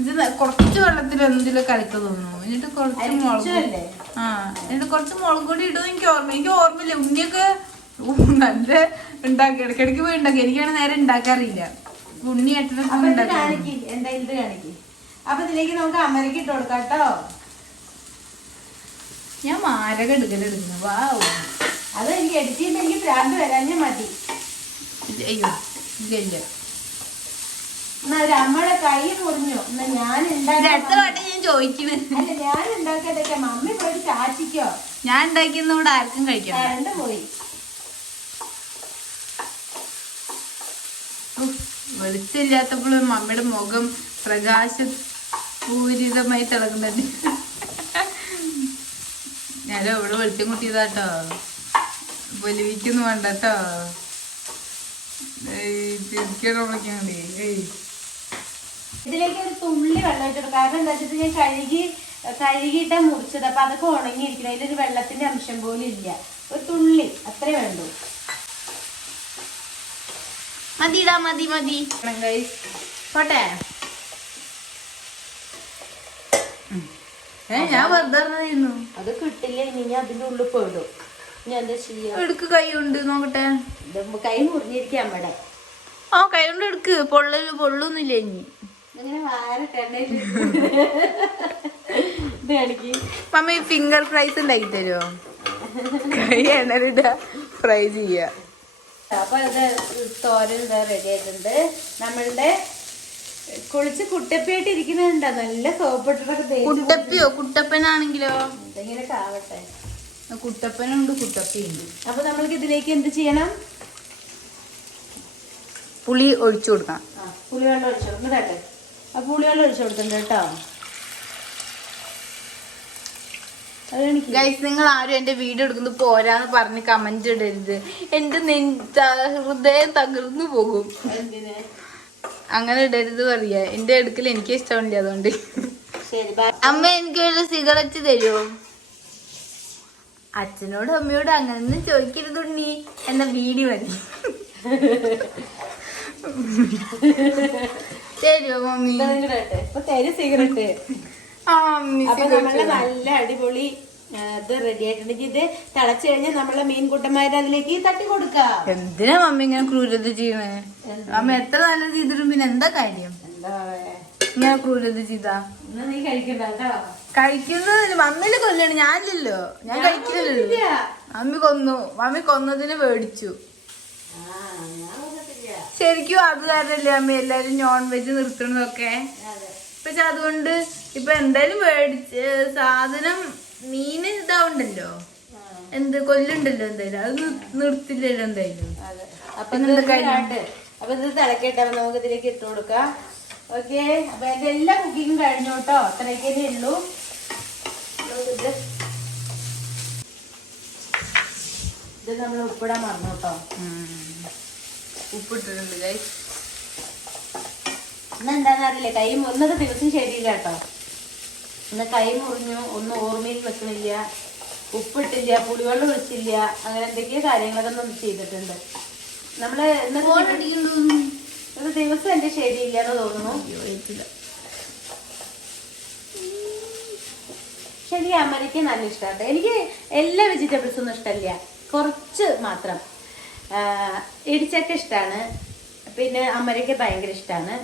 ഇത് കുറച്ച് വെള്ളത്തിൽ എന്തെങ്കിലും കലക്ക തോന്നുന്നു. എന്നിട്ട് കുറച്ച് മുളക് എന്നിട്ട് കുറച്ച് മുളക് പൊടി ഇടും. എനിക്ക് ഓർമ്മയില്ല. ഉണ്ണിയൊക്കെ നല്ല ഉണ്ടാക്കി ഇടയ്ക്കിടയ്ക്ക് പോയി ഉണ്ടാക്കി. എനിക്കാണ് നേരെ ഉണ്ടാക്കാറില്ല. ഉണ്ണി ഏട്ടനൊക്കെ എന്താ ഇത് കാണിക്ക്. അപ്പൊ ഇതിലേക്ക് നമുക്ക് അമരക്ക് ഇട്ട് കൊടുക്കാം കേട്ടോ. ഞാൻ മാരക എടുക്കുന്നു. വാവ്, അത് എനിക്ക് എഡിറ്റ് ചെയ്യുമ്പോ എനിക്ക് പ്രാന്ത് വരാഞ്ഞ മതി. അയ്യോ ഇല്ല. എന്നാ ഒരു അമ്മയുടെ കൈ മുറിഞ്ഞു. എന്നാ ഞാൻ ഞാൻ ചോദിക്കുന്നത്. അല്ല, ഞാൻ ഉണ്ടാക്കിയതൊക്കെ മമ്മി പോയി ചാച്ചിക്കോ. ഞാൻ ഉണ്ടാക്കിയെന്ന് ഇവിടെ ആർക്കും കഴിക്കാം. കറണ്ട് പോയി. വെളിച്ചില്ലാത്തപ്പോഴും മമ്മിയുടെ മുഖം പ്രകാശപൂരിതമായി തിളങ്ങുന്നുണ്ട്. ഞാനോ ഇവിടെ വെളിച്ചം കുട്ടിയതാട്ടോ. പൊലിവിക്കൊന്നും വേണ്ട കേട്ടോ. ഇതിലേക്ക് ഒരു തുള്ളി വെള്ളം വെച്ചിട്ട്, കാരണം എന്താ വെച്ചിട്ട് ഞാൻ കഴുകിയിട്ടാ മുറിച്ചത്. അപ്പൊ അതൊക്കെ ഉണങ്ങിയിരിക്കണം. അതിലൊരു വെള്ളത്തിന്റെ അംശം പോലും ഇല്ല. ഒരു തുള്ളി അത്രേ വേണ്ടു. മതിടാ, മതി പോട്ടെ. ഞാൻ വെറുതെ അത് കിട്ടില്ല. ഇനി അതിന്റെ ഉള്ളിൽ പോയിടും. ഞാൻ എന്താ ചെയ്യാ? എടുക്ക്, കൈ കൊണ്ട് നോക്കട്ടെ. കൈ മുറിഞ്ഞിരിക്കാം അമ്മടെ. കൈ കൊണ്ട് എടുക്ക്. പൊള്ളൊന്നുമില്ല. ഇനി ഇങ്ങനെ വാരട്ടെ. മമ്മി ഫിംഗർ ഫ്രൈസ് ഉണ്ടാക്കി തരുമോ? കൈ എണ്ണലിട ഫ്രൈ ചെയ്യ. അപ്പൊ ഇത് തോരൻ ഇതാ റെഡി ആയിട്ടുണ്ട്. നമ്മളുടെ കുളിച്ച് കുട്ടപ്പിയായിട്ട് ഇരിക്കുന്നുണ്ടോ? നല്ല സോപ്പിട്ടൊക്കെ. കുട്ടപ്പിയോ? കുട്ടപ്പനാണെങ്കിലോ? ഇങ്ങനെ കാവട്ടെ. കുട്ടപ്പനുണ്ട്, കുട്ടപ്പിയുണ്ട്. അപ്പൊ നമ്മൾക്ക് ഇതിലേക്ക് എന്ത് ചെയ്യണം? പുളി ഒഴിച്ചു കൊടുക്കാം. പുളിവെള്ളം ഒഴിച്ചു കൊടുക്കട്ടെ. ആ പുളിവെള്ളം ഒഴിച്ചു കൊടുക്കണ്ട കേട്ടോ. ഗൈസ്, നിങ്ങൾ ആരും എന്റെ വീഡിയോ എടുക്കുന്നത് പോരാന്ന് പറഞ്ഞ് കമന്റ് ഇടരുത്. എന്റെ ഹൃദയം തകർന്നു പോകും. അങ്ങനെ ഇടരുത് പറയാ. എന്റെ എടുക്കൽ എനിക്ക് ഇഷ്ടമുണ്ട്. അതുകൊണ്ട് അമ്മ എനിക്കൊരു സിഗരറ്റ് തരുമോ? അച്ഛനോടും അമ്മയോടും അങ്ങനൊന്നും ചോദിക്കരുതുണ്ണി എന്ന വീഡിയോ മതി. തരുമോ മമ്മി? സിഗരറ്റ്. അപ്പൊ നമ്മളെ നല്ല അടിപൊളി ഇത് റെഡി ആയിട്ടുണ്ടെങ്കിൽ ഇത് തിളച്ചു കഴിഞ്ഞാൽ നമ്മളെ മീൻകുട്ടന്മാരെ അതിലേക്ക് തട്ടി കൊടുക്കാം. എന്തിനാ മമ്മി ഇങ്ങനെ ക്രൂരത ചെയ്യണേ? അമ്മ എത്ര നല്ലത് ചെയ്തിട്ടും പിന്നെ എന്താ കാര്യം? ഇങ്ങനെ ക്രൂരത ചെയ്താ നീ കഴിക്കണ്ട കേട്ടോ. കഴിക്കുന്നത് മമ്മീനെ കൊല്ലാണ്, ഞാനില്ലല്ലോ. ഞാൻ കഴിക്കില്ലല്ലോ. മമ്മി കൊന്നതിന് മേടിച്ചു. ശരിക്കും അത് കാരണല്ലേ അമ്മ എല്ലാരും നോൺ വെജ് നിർത്തണതൊക്കെ. പക്ഷെ അതുകൊണ്ട് ഇപ്പൊ എന്തായാലും മേടിച്ച് സാധനം മീന് ഇതാവണ്ടല്ലോ, എന്ത് കൊല്ലുണ്ടല്ലോ, എന്തായാലും അത് നിർത്തില്ലല്ലോ എന്തായാലും. അപ്പൊ ഇത് തിളക്കട്ടെ. അപ്പൊ നമുക്ക് ഇതിലേക്ക് ഇട്ട് കൊടുക്കാം. ഓക്കെ. അപ്പൊ എന്റെ എല്ലാ കുക്കിങ്ങും കഴിഞ്ഞു കേട്ടോ. അത്രയൊക്കെ ഉള്ളൂ. ഇത് നമ്മൾ ഉപ്പിടാൻ മറന്നു കേട്ടോ. ഉപ്പിട്ടിട്ടുണ്ട്. ഇന്ന് എന്താന്നറിയില്ല, കൈ ഇന്നത്തെ ദിവസം ശരിയില്ല കേട്ടോ. ഇന്ന് കൈ മുറിഞ്ഞു, ഒന്നും ഓർമ്മയിൽ വെക്കണില്ല, ഉപ്പിട്ടില്ല, പുളിവെള്ളം ഒഴിച്ചില്ല, അങ്ങനെ എന്തൊക്കെയോ കാര്യങ്ങളൊക്കെ ഒന്ന് ചെയ്തിട്ടുണ്ട്. നമ്മള് ഇന്നത്തെ ദിവസം എന്റെ ശരിയില്ലാന്ന് തോന്നുന്നു. ശരി, അമ്മയ്ക്ക് നല്ല ഇഷ്ടമാണ്. എനിക്ക് എല്ലാ വെജിറ്റബിൾസ് ഒന്നും ഇഷ്ടമില്ല, കുറച്ച് മാത്രം. ഇടിച്ചക്ക ഇഷ്ടമാണ്, പിന്നെ അമ്മയ്ക്ക് ഭയങ്കര ഇഷ്ടമാണ്,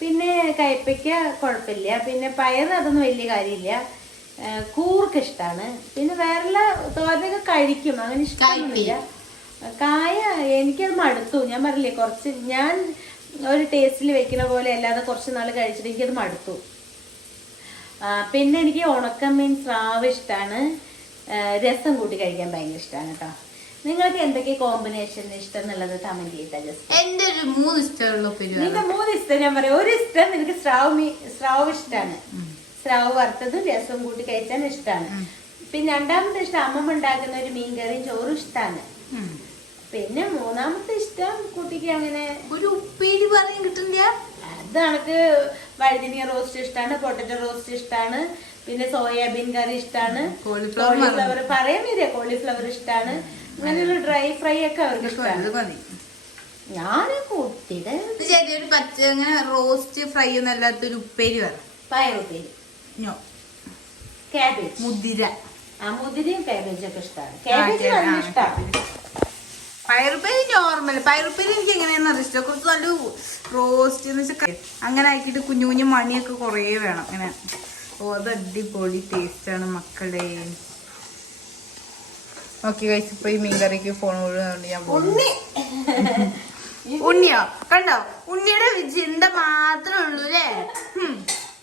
പിന്നെ കയ്പ്പയ്ക്ക കുഴപ്പമില്ല, പിന്നെ പയർ അതൊന്നും വലിയ കാര്യമില്ല, കൂർക്ക് ഇഷ്ടമാണ്, പിന്നെ വേറെ തോരനൊക്കെ കഴിക്കും, അങ്ങനെ ഇഷ്ടമൊന്നുമില്ല. കായ എനിക്കത് മടുത്തു. ഞാൻ പറഞ്ഞില്ലേ, കുറച്ച് ഞാൻ ഒരു ടേസ്റ്റിൽ വെക്കുന്ന പോലെ അല്ലാതെ കുറച്ച് നാൾ കഴിച്ചിട്ട് എനിക്കത് മടുത്തു. പിന്നെ എനിക്ക് ഉണക്കമീൻ സ്രാവ് ഇഷ്ടമാണ്, രസം കൂട്ടി കഴിക്കാൻ ഭയങ്കര ഇഷ്ടമാണ് കേട്ടോ. നിങ്ങൾക്ക് എന്തൊക്കെ കോമ്പിനേഷൻ ഇഷ്ടം എന്നുള്ളത് കമന്റ് ചെയ്താ. ജസ്റ്റ് എന്റെ ഒരു 3 ഇഷ്ടമുള്ള നിന്റെ 3 ഇഷ്ടം ഞാൻ പറയാം. ഒരു ഇഷ്ടം നിനക്ക് സ്രാവ് ഇഷ്ടമാണ്, സ്രാവ് വറുത്തതും രസം കൂട്ടി കഴിച്ചാൽ ഇഷ്ടമാണ്. പിന്നെ രണ്ടാമത്തെ ഇഷ്ടം അമ്മമ്മ ഉണ്ടാക്കുന്ന ഒരു മീൻകറിയും ചോറും ഇഷ്ടമാണ്. പിന്നെ മൂന്നാമത്തെ ഇഷ്ടം കുട്ടിക്ക് അങ്ങനെ ഒരു ഉപ്പേരി പറയാൻ കിട്ടില്ല. അത് ഇത് നമുക്ക് വഴുതിനിയ റോസ്റ്റ് ഇഷ്ടമാണ്, പൊട്ടറ്റോ റോസ്റ്റ് ഇഷ്ടമാണ്, പിന്നെ സോയാബീൻ കറി ഇഷ്ടമാണ്, കോളിഫ്ലവർ പറയാൻ വരിക കോളിഫ്ലവർ ഇഷ്ടമാണ്. അങ്ങനെയുള്ള ഡ്രൈ ഫ്രൈ ഒക്കെ അവർക്ക് ഇഷ്ടമാണ്. ഞാൻ കുട്ടിയുടെ ചെറിയൊരു പച്ച അങ്ങനെ റോസ്റ്റ് ഫ്രൈ ഒന്നും അല്ലാത്തൊരു ഉപ്പേരി വേണം. പയറുപ്പേരി, കാബേജ്, മുതിര. മുതിരയും കാബേജും ഒക്കെ ഇഷ്ടമാണ്. കാബേജ് നല്ല ഇഷ്ടമാണ്. പയറുപ്പേരി നോർമൽ. പയറുപ്പേരി എനിക്ക് എങ്ങനെയാണെന്ന് ഇഷ്ടം. കുറച്ച് നല്ല റോസ്റ്റ് എന്ന് വെച്ചാൽ അങ്ങനെ ആക്കിയിട്ട് കുഞ്ഞു കുഞ്ഞു മണിയൊക്കെ കുറേ വേണം അങ്ങനെ. ഓ അത് അടിപൊളി ടേസ്റ്റാണ് മക്കളെ. ഓക്കെ ഗൈസ്, ഇപ്പൊ ഈ മീൻകറിക്ക് ഫോൺ മുഴുവൻ ഞാൻ ഉണ്ണിയോ കണ്ടോ, ഉണ്ണിയുടെ ചിന്ത മാത്രമേ ഉള്ളൂ അല്ലേ.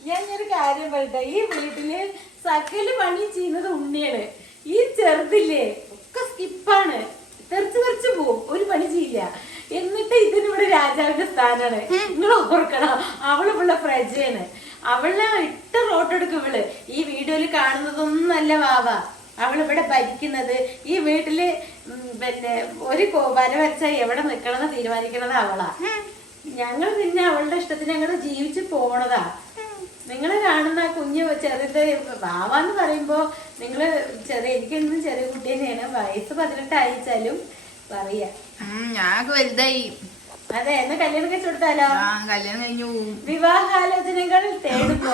ഞാനൊരു കാര്യം പറയട്ടെ, ഈ വീട്ടില് സകല പണി ചെയ്യുന്നത് ഉണ്ണിയാണ്. ഈ ചെറുതില്ലേ ഒക്കെ സ്കിപ്പാണ്, തെറിച്ച് പോവും, ഒരു പണി ചെയ്യില്ല. എന്നിട്ട് ഇതിനിവിടെ രാജാവിന്റെ സ്ഥാനാണ്. നിങ്ങൾ ഓർക്കണം, അവളിവിടെ പ്രജയാണ്. അവളെ ഇട്ട റോട്ടെടുക്കും ഇവള്. ഈ വീഡിയോയിൽ കാണുന്നതൊന്നല്ല വാവ, അവളിവിടെ ഭരിക്കുന്നത്. ഈ വീട്ടില് പിന്നെ ഒരു വര വരച്ചാൽ എവിടെ നിക്കണമെന്ന് തീരുമാനിക്കണത് അവളാ. ഞങ്ങൾ പിന്നെ അവളുടെ ഇഷ്ടത്തിന് ഞങ്ങള് ജീവിച്ചു പോണതാ. നിങ്ങള് കാണുന്ന കുഞ്ഞ് ചെറുത് വാവാന്ന് പറയുമ്പോ നിങ്ങള് എനിക്കെന്നും ചെറിയ കുട്ടി തന്നെയാണ്. വയസ്സ് 18 ആയിച്ചാലും പറയാ ഞാൻ വലുതായി. അതെ, എന്നാ കല്യാണം കഴിച്ചു കൊടുത്താലോ? കല്യാണം കഴിഞ്ഞു. വിവാഹാലോചനകൾ തേടുമ്പോ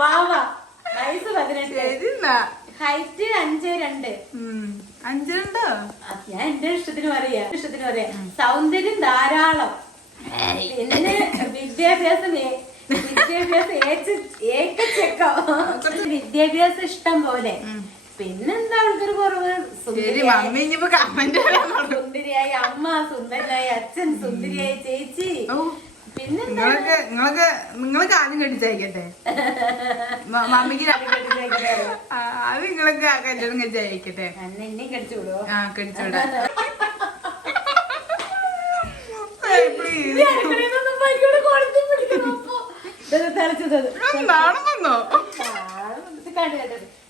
വാവ വയസ്സ് 18, ഹൈറ്റ് 5'2". 5'2"? ഞാൻ എന്റെ ഇഷ്ടത്തിന് പറയാ, സൗന്ദര്യം ധാരാളം, പിന്നെ വിദ്യാഭ്യാസം വിദ്യാഭ്യാസം ഇഷ്ടം പോലെ. പിന്നെന്താ അവൾക്കൊരു കുറവ്? സുന്ദരിയായ അമ്മ, സുന്ദരനായ അച്ഛൻ, സുന്ദരിയായ ചേച്ചി. പിന്നെന്താ നിങ്ങളൊക്കെ ആദ്യം കടിച്ചയക്കട്ടെ. മമ്മിക്ക് അത് നിങ്ങളൊക്കെ കല്യാണം കടിച്ചയക്കട്ടെ. എന്നെയും കടിച്ചുവിടോ? കടിച്ചുവിടാ.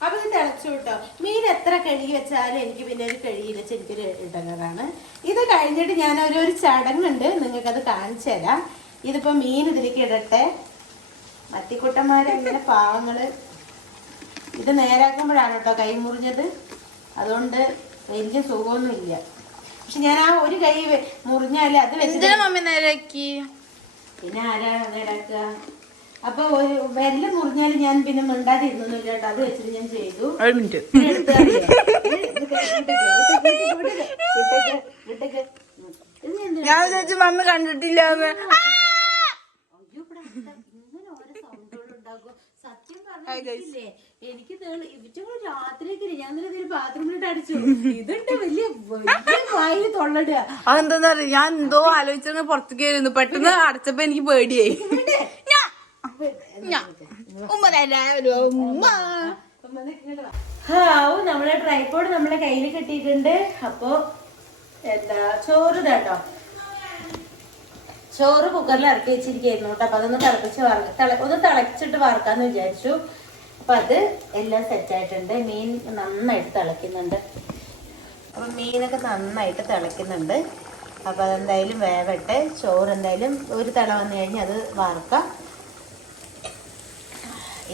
അപ്പൊ ഇത് തിളച്ചു കേട്ടോ. മീൻ എത്ര കഴുകി വെച്ചാലും എനിക്ക് പിന്നെ ഒരു കഴുകി വെച്ച് എനിക്കൊരു ഇടങ്ങറാണ്. ഇത് കഴിഞ്ഞിട്ട് ഞാൻ ഒരു ചടങ്ങുണ്ട്, നിങ്ങൾക്കത് കാണിച്ചു തരാം. ഇതിപ്പോ മീൻ ഇതിലേക്ക് ഇടട്ടെ. മത്തിക്കുട്ടന്മാരെങ്ങനെ പാവങ്ങള് ഇത് നേരാക്കുമ്പോഴാണ് കേട്ടോ കൈ മുറിഞ്ഞത്. അതുകൊണ്ട് വലിയ സുഖമൊന്നുമില്ല. പക്ഷെ ഞാൻ ആ ഒരു കൈ മുറിഞ്ഞാല് അത് വെച്ചിട്ട് മമ്മി നേരാക്കി. പിന്നെ ആരാ നേരാക്കുക? അപ്പൊ ഒരു വെല്ലം മുറിഞ്ഞാല് ഞാൻ പിന്നെ മിണ്ടാതിരുന്നൊന്നുമില്ല കേട്ടോ. അത് വെച്ചിട്ട് ഞാൻ ചെയ്തു. ഒരു മിനിറ്റ്. ഞാൻ വിചാരിച്ചു മമ്മി കണ്ടിട്ടില്ല. സത്യം പറഞ്ഞില്ലേ, എനിക്ക് രാത്രിയൊക്കെ ഞാൻ ബാത്റൂമിലിട്ട് അടിച്ചു. ഇതുണ്ട് വലിയ വായിൽ തൊള്ളടുക. അതെന്താ ഞാൻ എന്തോ ആലോചിച്ച പുറത്തേക്ക് വരുന്നു. പെട്ടെന്ന് അടച്ചപ്പോ എനിക്ക് പേടിയായി. നമ്മളെ ട്രൈപോഡ് നമ്മളെ കയ്യിൽ കിട്ടിയിട്ടുണ്ട്. അപ്പൊ എന്താ ചോറ് കേട്ടോ, ചോറ് കുക്കറിൽ ഇറക്കി വെച്ചിരിക്കുന്നു കേട്ടോ. അപ്പൊ അതൊന്ന് ഒന്ന് തിളച്ചിട്ട് വറക്കാന്ന് വിചാരിച്ചു. അപ്പൊ അത് എല്ലാം സെറ്റായിട്ടുണ്ട്. മീൻ നന്നായിട്ട് തിളയ്ക്കുന്നുണ്ട്. അപ്പൊ മീനൊക്കെ നന്നായിട്ട് തിളയ്ക്കുന്നുണ്ട്. അപ്പൊ അതെന്തായാലും വേവട്ടെ. ചോറ് എന്തായാലും ഒരു തിള വന്നു കഴിഞ്ഞാൽ അത് വറക്കാം.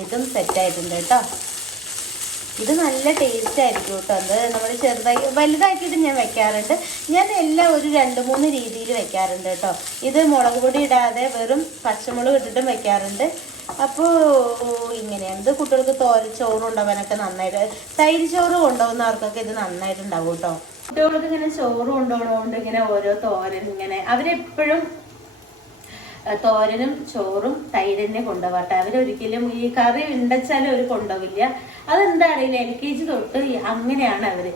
ഇതും സെറ്റായിട്ടുണ്ട് കേട്ടോ. ഇത് നല്ല ടേസ്റ്റ് ആയിരിക്കും കേട്ടോ. അത് നമ്മൾ വലുതാക്കിയിട്ട് ഞാൻ വെക്കാറുണ്ട്. ഞാൻ എല്ലാം ഒരു 2-3 രീതിയിൽ വെക്കാറുണ്ട് കേട്ടോ. ഇത് മുളക് പൊടി ഇടാതെ വെറും പച്ചമുളക് ഇട്ടിട്ടും വെക്കാറുണ്ട്. അപ്പോൾ ഇങ്ങനെയാണ്. ഇത് കുട്ടികൾക്ക് ചോറ് കൊണ്ടുപോകാനൊക്കെ നന്നായിട്ട്, തൈര് ചോറ് കൊണ്ടുപോകുന്നവർക്കൊക്കെ ഇത് നന്നായിട്ടുണ്ടാവും കേട്ടോ. കുട്ടികൾക്ക് ഇങ്ങനെ ചോറ് കൊണ്ടുപോകണോണ്ട് ഇങ്ങനെ ഓരോ തോരൻ ഇങ്ങനെ അവരെപ്പോഴും തോരനും ചോറും തൈരന്നെ കൊണ്ടുപോകട്ടെ. അവരൊരിക്കലും ഈ കറി ഉണ്ടച്ചാലും അവർ കൊണ്ടുപോകില്ല. അതെന്താ അറിയില്ല, LKG തൊട്ട് അങ്ങനെയാണ് അവര്.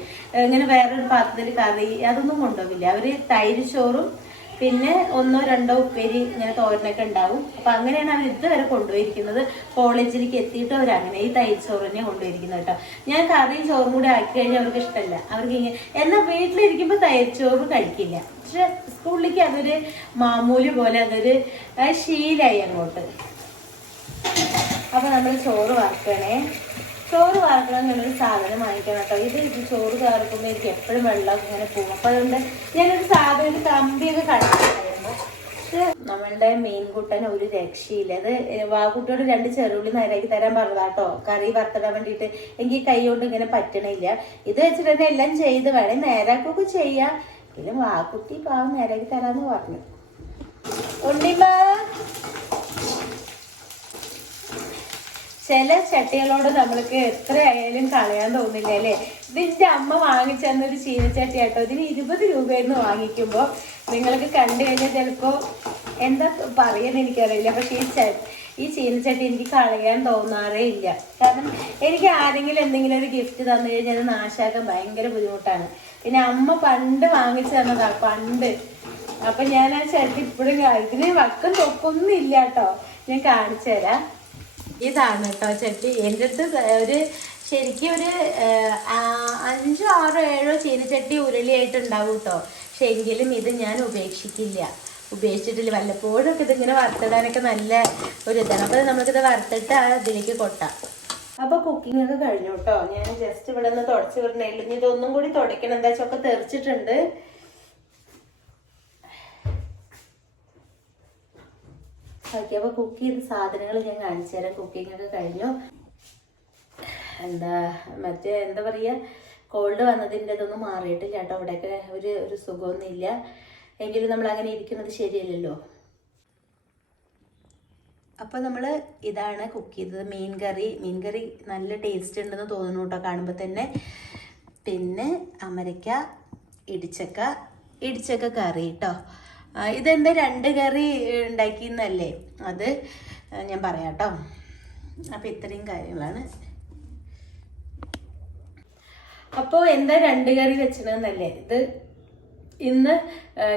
ഇങ്ങനെ വേറൊരു പാത്രത്തിൽ കറി അതൊന്നും കൊണ്ടുപോകില്ല. അവര് തൈര് ചോറും പിന്നെ 1-2 ഉപ്പേരി ഇങ്ങനെ തോരനൊക്കെ ഉണ്ടാവും. അപ്പൊ അങ്ങനെയാണ് അവർ ഇതുവരെ കൊണ്ടുപോയിരിക്കുന്നത്. കോളേജിലേക്ക് എത്തിയിട്ട് അവർ അങ്ങനെ ഈ തൈര് ചോറ് തന്നെ കൊണ്ടുപോയിരിക്കുന്നത് കേട്ടോ. ഞാൻ കറിയും ചോറും കൂടി ആക്കി കഴിഞ്ഞാൽ അവർക്ക് ഇഷ്ടമല്ല. അവർക്ക് ഇങ്ങനെ എന്നാൽ വീട്ടിലിരിക്കുമ്പോൾ തൈര് ചോറ് കഴിക്കില്ല. പക്ഷെ സ്കൂളിലേക്ക് അതൊരു മാമൂല് പോലെ അതൊരു ശീലമായി അങ്ങോട്ട്. അപ്പൊ നമ്മൾ ചോറ് വറക്കണേ. ചോറ് വറക്കണം എന്നുള്ളൊരു സാധനം വാങ്ങിക്കണം കേട്ടോ. ഇത് ചോറ് വറക്കുമ്പോൾ എനിക്ക് എപ്പോഴും വെള്ളം ഇങ്ങനെ പോകും. അപ്പൊ അതുകൊണ്ട് ഞാനൊരു സാധനം ഒരു കമ്പിയൊക്കെ കണ്ടിട്ടുണ്ടായിരുന്നു. പക്ഷെ ഫസ്റ്റ് നമ്മളുടെ മീൻകൂട്ടൻ ഒരു രക്ഷയില്ല. അത് വാക്കുട്ടിയോട് 2 ചെറുള്ളി നേരാക്കി തരാൻ പറഞ്ഞതാട്ടോ, കറി വറുത്തിടാൻ വേണ്ടിയിട്ട്. എനിക്ക് കൈ കൊണ്ട് ഇങ്ങനെ പറ്റണില്ല. ഇത് വെച്ചിട്ട് തന്നെ എല്ലാം ചെയ്ത് വേണേ നേരാക്കൊക്കെ ചെയ്യാം. പിന്നെ വാക്കുട്ടി പാവം നേരാക്കി തരാന്ന് പറഞ്ഞു. ഉണ്ണിമ്മ, ചില ചട്ടികളോട് നമ്മൾക്ക് എത്ര ആയാലും കളയാൻ തോന്നില്ല അല്ലേ? ഇതിന്റെ അമ്മ വാങ്ങിച്ചെന്നൊരു ചീനച്ചട്ടി ആട്ടോ. ഇതിന് 20 രൂപയെന്ന് വാങ്ങിക്കുമ്പോൾ നിങ്ങൾക്ക് കണ്ടു കഴിഞ്ഞാൽ ചിലപ്പോ എന്താ പറയാൻ എനിക്കറിയില്ല. പക്ഷെ ഈ ചീനച്ചട്ടി എനിക്ക് കളയാൻ തോന്നാറേ ഇല്ല. കാരണം എനിക്ക് ആരെങ്കിലും എന്തെങ്കിലും ഒരു ഗിഫ്റ്റ് തന്നു കഴിഞ്ഞാൽ അത് നാശാക്കാൻ ഭയങ്കര ബുദ്ധിമുട്ടാണ്. പിന്നെ അമ്മ പണ്ട് വാങ്ങിച്ചു തന്നതാ, പണ്ട്. അപ്പൊ ഞാൻ ആ ചട്ടി ഇപ്പോഴും ഇതിന് വക്കും തൊക്കൊന്നും ഇല്ല കേട്ടോ. ഞാൻ കാണിച്ചു തരാം. ഇതാണ് കേട്ടോ ചട്ടി. എൻ്റെ അടുത്ത് ശരിക്കും ഒരു 5, 6, 7 ചീനച്ചട്ടി ഉരുളിയായിട്ടുണ്ടാവും കേട്ടോ. പക്ഷെ എങ്കിലും ഇത് ഞാൻ ഉപേക്ഷിച്ചിട്ടില്ല. വല്ലപ്പോഴൊക്കെ ഇതിങ്ങനെ വറുത്തിടാനൊക്കെ നല്ല ഒരു ഇതാണ്. അപ്പോൾ നമുക്കിത് വറുത്തിട്ട് ഇതിലേക്ക് കൊട്ടാം. അപ്പോൾ കുക്കിംഗ് ഒക്കെ കഴിഞ്ഞു കേട്ടോ. ഞാൻ ജസ്റ്റ് ഇവിടെ നിന്ന് തുടച്ച് വിടണേള്ളൂ. ഇനി ഇതൊന്നും കൂടി തുടയ്ക്കണം, എന്താ വെച്ചാൽ ഒക്കെ തെറിച്ചിട്ടുണ്ട്. ഓക്കെ, അപ്പോൾ കുക്ക് ചെയ്ത സാധനങ്ങൾ ഞാൻ കാണിച്ചു തരാം. കുക്കിംഗ് ഒക്കെ കഴിഞ്ഞു. എന്താ പറയുക, കോൾഡ് വന്നതിൻ്റെ ഇതൊന്നും മാറിയിട്ടില്ല കേട്ടോ. അവിടെയൊക്കെ ഒരു സുഖമൊന്നുമില്ല. എങ്കിലും നമ്മൾ അങ്ങനെ ഇരിക്കുന്നത് ശരിയല്ലല്ലോ. അപ്പോൾ നമ്മൾ ഇതാണ് കുക്ക് ചെയ്തത്. മീൻ കറി നല്ല ടേസ്റ്റ് ഉണ്ടെന്ന് തോന്നുന്നു കേട്ടോ കാണുമ്പോൾ തന്നെ. പിന്നെ അമരയ്ക്ക, ഇടിച്ചക്ക കറി കേട്ടോ. ഇതെന്താ 2 കറി ഉണ്ടാക്കിയെന്നല്ലേ, അത് ഞാൻ പറയാം കേട്ടോ. അപ്പോൾ ഇത്രയും കാര്യങ്ങളാണ്. അപ്പോൾ എന്താ 2 കറി വെച്ചതെന്നല്ലേ, ഇത് ഇന്ന്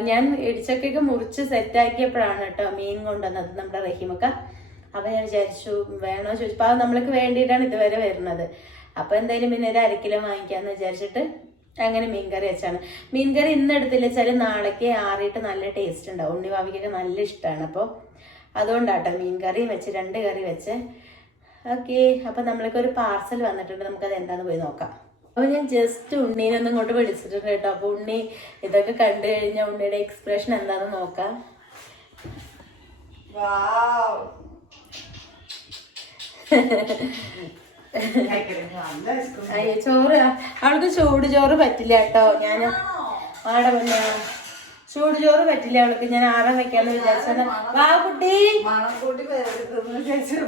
ഞാൻ ഇടിച്ചക്കൊക്കെ മുറിച്ച് സെറ്റാക്കിയപ്പോഴാണ് കേട്ടോ മീൻ കൊണ്ടുവന്നത് നമ്മുടെ റഹീമൊക്കെ. അപ്പം ഞാൻ വിചാരിച്ചു വേണോ ചോദിച്ചപ്പോൾ അത് നമ്മൾക്ക് വേണ്ടിയിട്ടാണ് ഇതുവരെ വരുന്നത്. അപ്പോൾ എന്തായാലും പിന്നെ ഒരു 1 കിലോ വാങ്ങിക്കാമെന്ന് വിചാരിച്ചിട്ട് അങ്ങനെ മീൻകറി വെച്ചാണ്. മീൻകറി ഇന്ന് എടുത്തില്ല വെച്ചാൽ നാളേക്ക് ആറിയിട്ട് നല്ല ടേസ്റ്റ് ഉണ്ടാവും. ഉണ്ണിവാവിക്കൊക്കെ നല്ല ഇഷ്ടമാണ്. അപ്പോൾ അതുകൊണ്ടാട്ടോ മീൻകറിയും വെച്ച് 2 കറി വെച്ച്. ഓക്കെ, അപ്പം നമ്മൾക്ക് ഒരു പാർസൽ വന്നിട്ടുണ്ട്. നമുക്കത് എന്താണെന്ന് പോയി നോക്കാം. അപ്പോൾ ഞാൻ ജസ്റ്റ് ഉണ്ണീനൊന്നും ഇങ്ങോട്ട് വിളിച്ചിട്ടുണ്ട് കേട്ടോ. അപ്പോൾ ഉണ്ണി ഇതൊക്കെ കണ്ടു കഴിഞ്ഞാൽ ഉണ്ണിയുടെ എക്സ്പ്രഷൻ എന്താണെന്ന് നോക്കാം. അയ്യോ, ചോറ് അവൾക്ക് ചൂട് പറ്റില്ല കേട്ടോ. ഞാൻ ആടെ പിന്നെ ചൂട് ചോറ് പറ്റില്ല അവൾക്ക്. ഞാൻ ആറാൻ വെക്കാന്ന് വിചാരിച്ചത്. വാ കുട്ടി,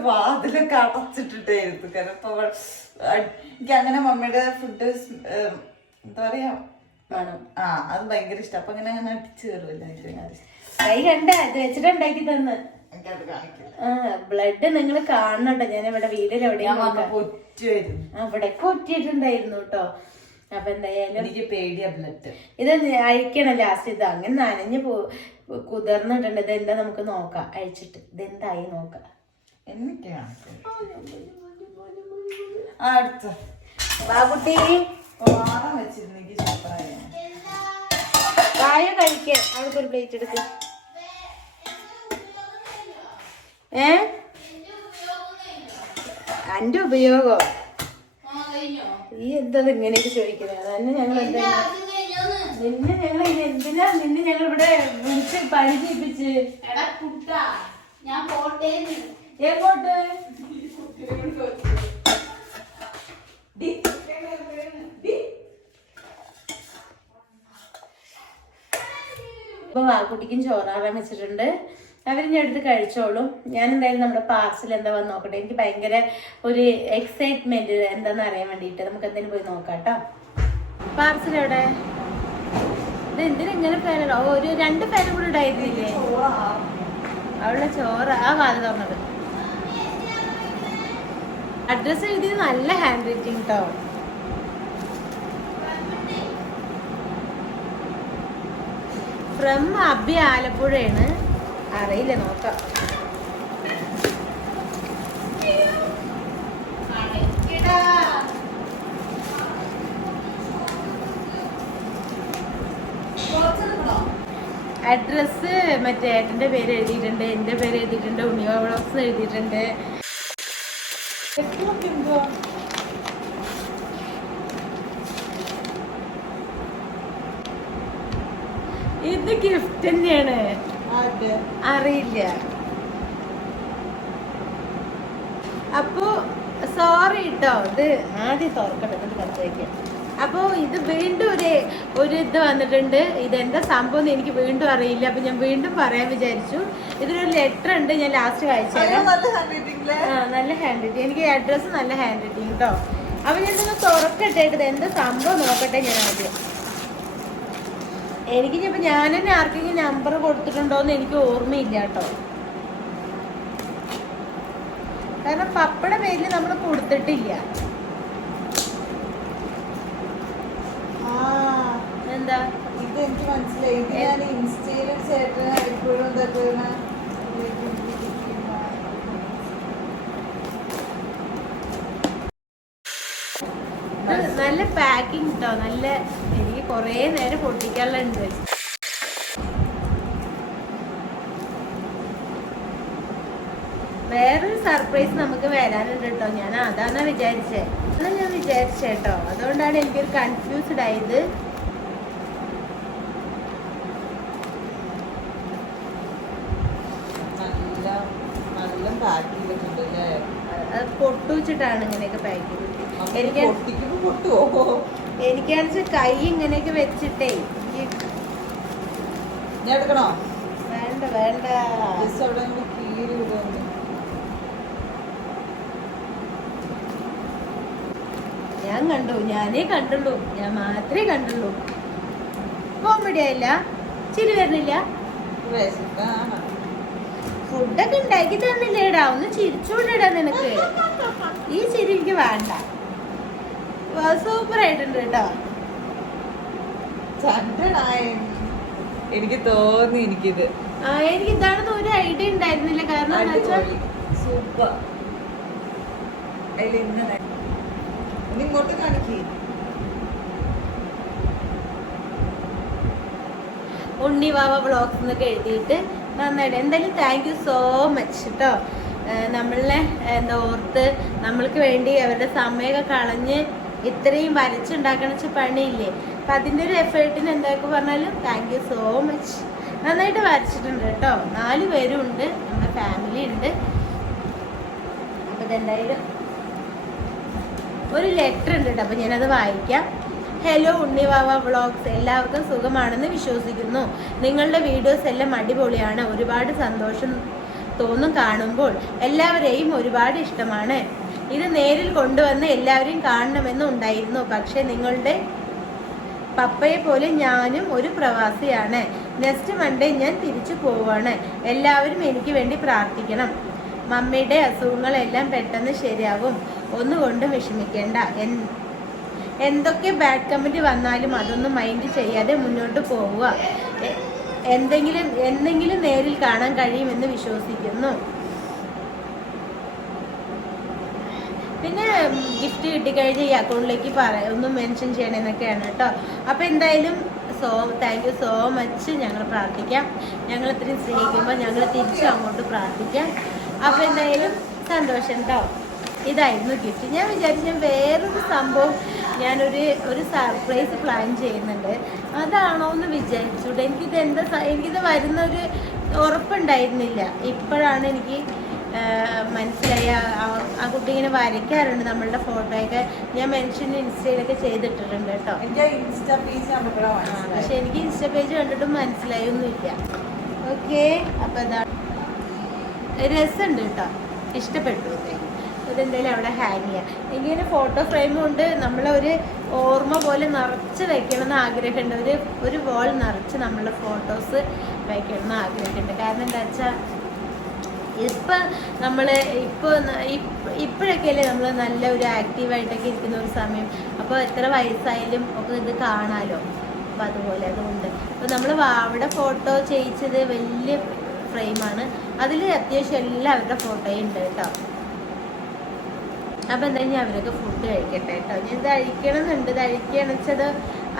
വാതിലൊക്കെ അടച്ചിട്ടിട്ടായിരുന്നു. കാരണം ഇപ്പൊ എനിക്ക് അങ്ങനെ മമ്മിയുടെ ഫുഡ് എന്താ പറയാ അത് ഭയങ്കര ഇഷ്ടം. അപ്പൊ അങ്ങനെ അടിച്ചു കയറുമല്ലോ. കൈ കണ്ട ഇത് വെച്ചിട്ട് ഉണ്ടാക്കി തന്ന്. ബ്ലഡ് നിങ്ങൾ കാണണട്ടോ. ഞാൻ ഇവിടെ വീടിൽ എവിടെയും അവിടെ കൊറ്റിയിട്ടുണ്ടായിരുന്നു കേട്ടോ. അപ്പൊ എന്തായാലും എനിക്ക് പേടിയാ ബ്ലഡ്. ഇത് അഴിക്കണം ലാസ്റ്റ്. ഇത് അങ്ങനെ നനഞ്ഞ് കുതിർന്നിട്ടുണ്ട്. ഇതെന്താ നമുക്ക് നോക്കാം, അഴിച്ചിട്ട് ഇതെന്തായി നോക്കാം. ബാബുട്ടി കായ കഴിക്കാൻ അവൾക്കൊരു പ്ലേറ്റ് എടുക്ക്. എന്റെ ഉപയോഗം ഈ എന്താ ഇങ്ങനെയൊക്കെ ചോദിക്കുന്നത്? അതന്നെ ഞങ്ങൾ നിന്നെ ഞങ്ങൾ ഇവിടെ വിളിച്ച് പരിചയിപ്പിച്ച്. എങ്ങോട്ട്? ഇപ്പൊ വാക്കുട്ടിക്കും ചോറാറാൻ വെച്ചിട്ടുണ്ട്. അവരിഞ്ഞ എടുത്ത് കഴിച്ചോളും. ഞാൻ എന്തായാലും നമ്മുടെ പാർസൽ എന്താ വന്ന് നോക്കട്ടെ. എനിക്ക് ഭയങ്കര ഒരു എക്സൈറ്റ്മെന്റ് എന്താന്ന് അറിയാൻ വേണ്ടിയിട്ട്. നമുക്ക് എന്തായാലും പോയി നോക്കാം കേട്ടോ. പാർസൽ എവിടെ? ഇത് എന്തിനെങ്ങനെ പേരോ? ഒരു 2 പേരും കൂടി ഇടായിരുന്നില്ലേ? അവളുടെ ചോറ് ആ വാല് തുറന്നത്. അഡ്രസ് എഴുതി നല്ല ഹാൻഡ് റൈറ്റിംഗ് കേട്ടോ. ഫ്രം അബി ആലപ്പുഴയാണ്. അറിയില്ല, നോക്കാം. അഡ്രസ് മറ്റേ ഏട്ടന്റെ പേര് എഴുതിയിട്ടുണ്ട്, എന്റെ പേര് എഴുതിയിട്ടുണ്ട്, ഉണ്ണിവാ വ്ളോഗ്സ് എഴുതിയിട്ടുണ്ട്. ഇത് ഗിഫ്റ്റ് തന്നെയാണ്. അറിയില്ല. അപ്പോ സോറി കേട്ടോ, ഇത് ആദ്യം തുറക്കട്ടെ കത്തേക്ക്. അപ്പോൾ ഇത് വീണ്ടും ഒരു ഇത് വന്നിട്ടുണ്ട്. ഇതെന്താ സംഭവം എന്ന് എനിക്ക് വീണ്ടും അറിയില്ല. അപ്പൊ ഞാൻ വീണ്ടും പറയാൻ വിചാരിച്ചു. ഇതിലൊരു ലെറ്റർ ഉണ്ട്, ഞാൻ ലാസ്റ്റ് വായിച്ചുതരാം. നല്ല ഹാൻഡ് റൈറ്റിംഗ്, എനിക്ക് അഡ്രസ്സ് നല്ല ഹാൻഡ് റൈറ്റിംഗ് കേട്ടോ. അപ്പൊ ഞാനൊന്ന് തുറക്കട്ടെ, ഇത് എന്താ സംഭവം നോക്കട്ടെ ഞാൻ ആദ്യം. എനിക്കിപ്പോ ഞാൻ തന്നെ ആർക്കെങ്കിലും നമ്പർ കൊടുത്തിട്ടുണ്ടോന്ന് എനിക്ക് ഓർമ്മയില്ല കേട്ടോ. കാരണം പപ്പയുടെ പേരിൽ നമ്മൾ കൊടുത്തിട്ടില്ല. എന്താ ഇത് എനിക്ക് മനസ്സിലായി. ഇത് ഞാൻ ഇൻസ്റ്റയില് ചേട്ടന് എപ്പോഴും നല്ല പാക്കിംഗ് കേട്ടോ. നല്ല, എനിക്ക് കൊറേ നേരം പൊട്ടിക്കാനുണ്ട്. വേറൊരു സർപ്രൈസ് നമുക്ക് വരാനുണ്ട് കേട്ടോ. ഞാൻ അതാണ് വിചാരിച്ചേ കേട്ടോ. അതുകൊണ്ടാണ് എനിക്കൊരു കൺഫ്യൂസ്ഡ് ആയത്. അത് പൊട്ടുവെച്ചിട്ടാണ് ഇങ്ങനെയൊക്കെ പാക്ക് ചെയ്തിട്ട്. എനിക്കാണെന്ന് കൈ ഇങ്ങനെയൊക്കെ വെച്ചിട്ടേ വേണ്ട വേണ്ട. ഞാൻ കണ്ടു, ഞാനേ കണ്ടുള്ളൂ, ഞാൻ മാത്രമേ കണ്ടുള്ളൂ. കോമഡി ആയില്ല, ചിരി വരുന്നില്ല. ഫുഡൊക്കെ ഉണ്ടാക്കി തന്നില്ലേടാ, ഒന്ന് ചിരിച്ചോണ്ടിടാ നിനക്ക്. ഈ ചിരി എനിക്ക് വേണ്ട. സൂപ്പർ ആയിട്ടുണ്ട് കേട്ടോ. എനിക്ക് തോന്നി എനിക്കിത് എനിക്ക് ഇതാണെന്ന് ഒരു ഐഡിയ ഉണ്ടായിരുന്നില്ല. കാരണം സൂപ്പർ. ഇങ്ങോട്ട് കാണിക്കേ. ഉണ്ണിവാവ വ്ളോഗ്സ് എന്നൊക്കെ എഴുതിയിട്ട് നന്നായിട്ട്. എന്തായാലും താങ്ക് യു സോ മച്ച് കേട്ടോ. നമ്മളെ എന്താ ഓർത്ത് നമ്മൾക്ക് വേണ്ടി അവരുടെ സമയമൊക്കെ കളഞ്ഞ് ഇത്രയും വരച്ചുണ്ടാക്കണ പണിയില്ലേ. അപ്പം അതിൻ്റെ ഒരു എഫേർട്ടിന് എന്തൊക്കെ പറഞ്ഞാലും താങ്ക് യു സോ മച്ച്. നന്നായിട്ട് വരച്ചിട്ടുണ്ട് കേട്ടോ. 4 പേരും ഉണ്ട്, നമ്മുടെ ഫാമിലി ഉണ്ട്. അപ്പം ഇതെന്തായാലും ഒരു ലെറ്റർ ഉണ്ട് കേട്ടോ. അപ്പം ഞാനത് വായിക്കാം. ഹലോ ഉണ്ണിവാവ വ്ളോഗ്സ്, എല്ലാവർക്കും സുഖമാണെന്ന് വിശ്വസിക്കുന്നു. നിങ്ങളുടെ വീഡിയോസ് എല്ലാം അടിപൊളിയാണ്. ഒരുപാട് സന്തോഷം തോന്നും കാണുമ്പോൾ. എല്ലാവരെയും ഒരുപാട് ഇഷ്ടമാണ്. ഇത് നേരിൽ കൊണ്ടുവന്ന് എല്ലാവരെയും കാണണമെന്നും ഉണ്ടായിരുന്നു. പക്ഷെ നിങ്ങളുടെ പപ്പയെ പോലെ ഞാനും ഒരു പ്രവാസിയാണ്. നെക്സ്റ്റ് മൺഡേ ഞാൻ തിരിച്ചു പോവാണ്. എല്ലാവരും എനിക്ക് വേണ്ടി പ്രാർത്ഥിക്കണം. മമ്മിയുടെ അസുഖങ്ങളെല്ലാം പെട്ടെന്ന് ശരിയാവും. ഒന്നുകൊണ്ടും വിഷമിക്കേണ്ട. എന്തൊക്കെ ബാഡ് കമന്റ് വന്നാലും അതൊന്നും മൈൻഡ് ചെയ്യാതെ മുന്നോട്ട് പോവുക. എന്തെങ്കിലും നേരിൽ കാണാൻ കഴിയുമെന്ന് വിശ്വസിക്കുന്നു. പിന്നെ ഗിഫ്റ്റ് കിട്ടിക്കഴിഞ്ഞ് ഈ അക്കൗണ്ടിലേക്ക് ഒന്ന് മെൻഷൻ ചെയ്യണമെന്നൊക്കെയാണ് കേട്ടോ. അപ്പം എന്തായാലും താങ്ക് യു സോ മച്ച്. ഞങ്ങൾ പ്രാർത്ഥിക്കാം. ഞങ്ങൾ ഇത്രയും സ്നേഹിക്കുമ്പോൾ ഞങ്ങൾ തിരിച്ചും അങ്ങോട്ട് പ്രാർത്ഥിക്കാം. അപ്പം എന്തായാലും സന്തോഷം കേട്ടോ. ഇതായിരുന്നു ഗിഫ്റ്റ്. ഞാൻ വിചാരിച്ച വേറൊരു സംഭവം, ഞാനൊരു സർപ്രൈസ് പ്ലാൻ ചെയ്യുന്നുണ്ട്. അതാണോ എന്ന് വിചാരിച്ചൂടെ. എനിക്കിത് വരുന്നൊരു ഉറപ്പുണ്ടായിരുന്നില്ല. ഇപ്പോഴാണ് എനിക്ക് മനസ്സിലായ. ആ കുട്ടി ഇങ്ങനെ വരയ്ക്കാറുണ്ട് നമ്മളുടെ ഫോട്ടോയൊക്കെ. ഞാൻ മെൻഷൻ ഇൻസ്റ്റയിലൊക്കെ ചെയ്തിട്ടിട്ടുണ്ട് കേട്ടോ. പക്ഷെ എനിക്ക് ഇൻസ്റ്റ പേജ് കണ്ടിട്ടും മനസ്സിലായൊന്നുമില്ല. ഓക്കെ, അപ്പം അതാണ് രസമുണ്ട് കേട്ടോ. ഇഷ്ടപ്പെട്ടു. ഇതെന്തായാലും അവിടെ ഹാങ് ചെയ്യാം. എനിക്കിങ്ങനെ ഫോട്ടോ ഫ്രെയിമും ഉണ്ട്. നമ്മളൊരു ഓർമ്മ പോലെ നിറച്ച് വെക്കണമെന്ന് ആഗ്രഹമുണ്ട്. ഒരു വാൾ നിറച്ച് നമ്മളുടെ ഫോട്ടോസ് വെക്കണമെന്ന് ആഗ്രഹമുണ്ട്. കാരണം എന്താ വെച്ചാൽ ഇപ്പം നമ്മൾ ഇപ്പോഴൊക്കെ അല്ലേ നമ്മൾ നല്ല ഒരു ആക്റ്റീവായിട്ടൊക്കെ ഇരിക്കുന്ന ഒരു സമയം. അപ്പോൾ എത്ര വയസ്സായാലും ഒക്കെ ഇത് കാണാമല്ലോ. അപ്പം അതുകൊണ്ട് അപ്പോൾ നമ്മൾ അവിടെ ഫോട്ടോ ചെയ്യിച്ചത് വലിയ ഫ്രെയിമാണ്. അതിൽ അത്യാവശ്യം എല്ലാവരുടെ ഫോട്ടോയും ഉണ്ട് കേട്ടോ. അപ്പം എന്തായാലും ഞാൻ അവരൊക്കെ ഫുഡ് കഴിക്കട്ടെ കേട്ടോ. ഞാൻ ഇത് അഴിക്കണമെന്നുണ്ട്. ഇത് അഴിക്കുകയാണെന്ന് വെച്ചത്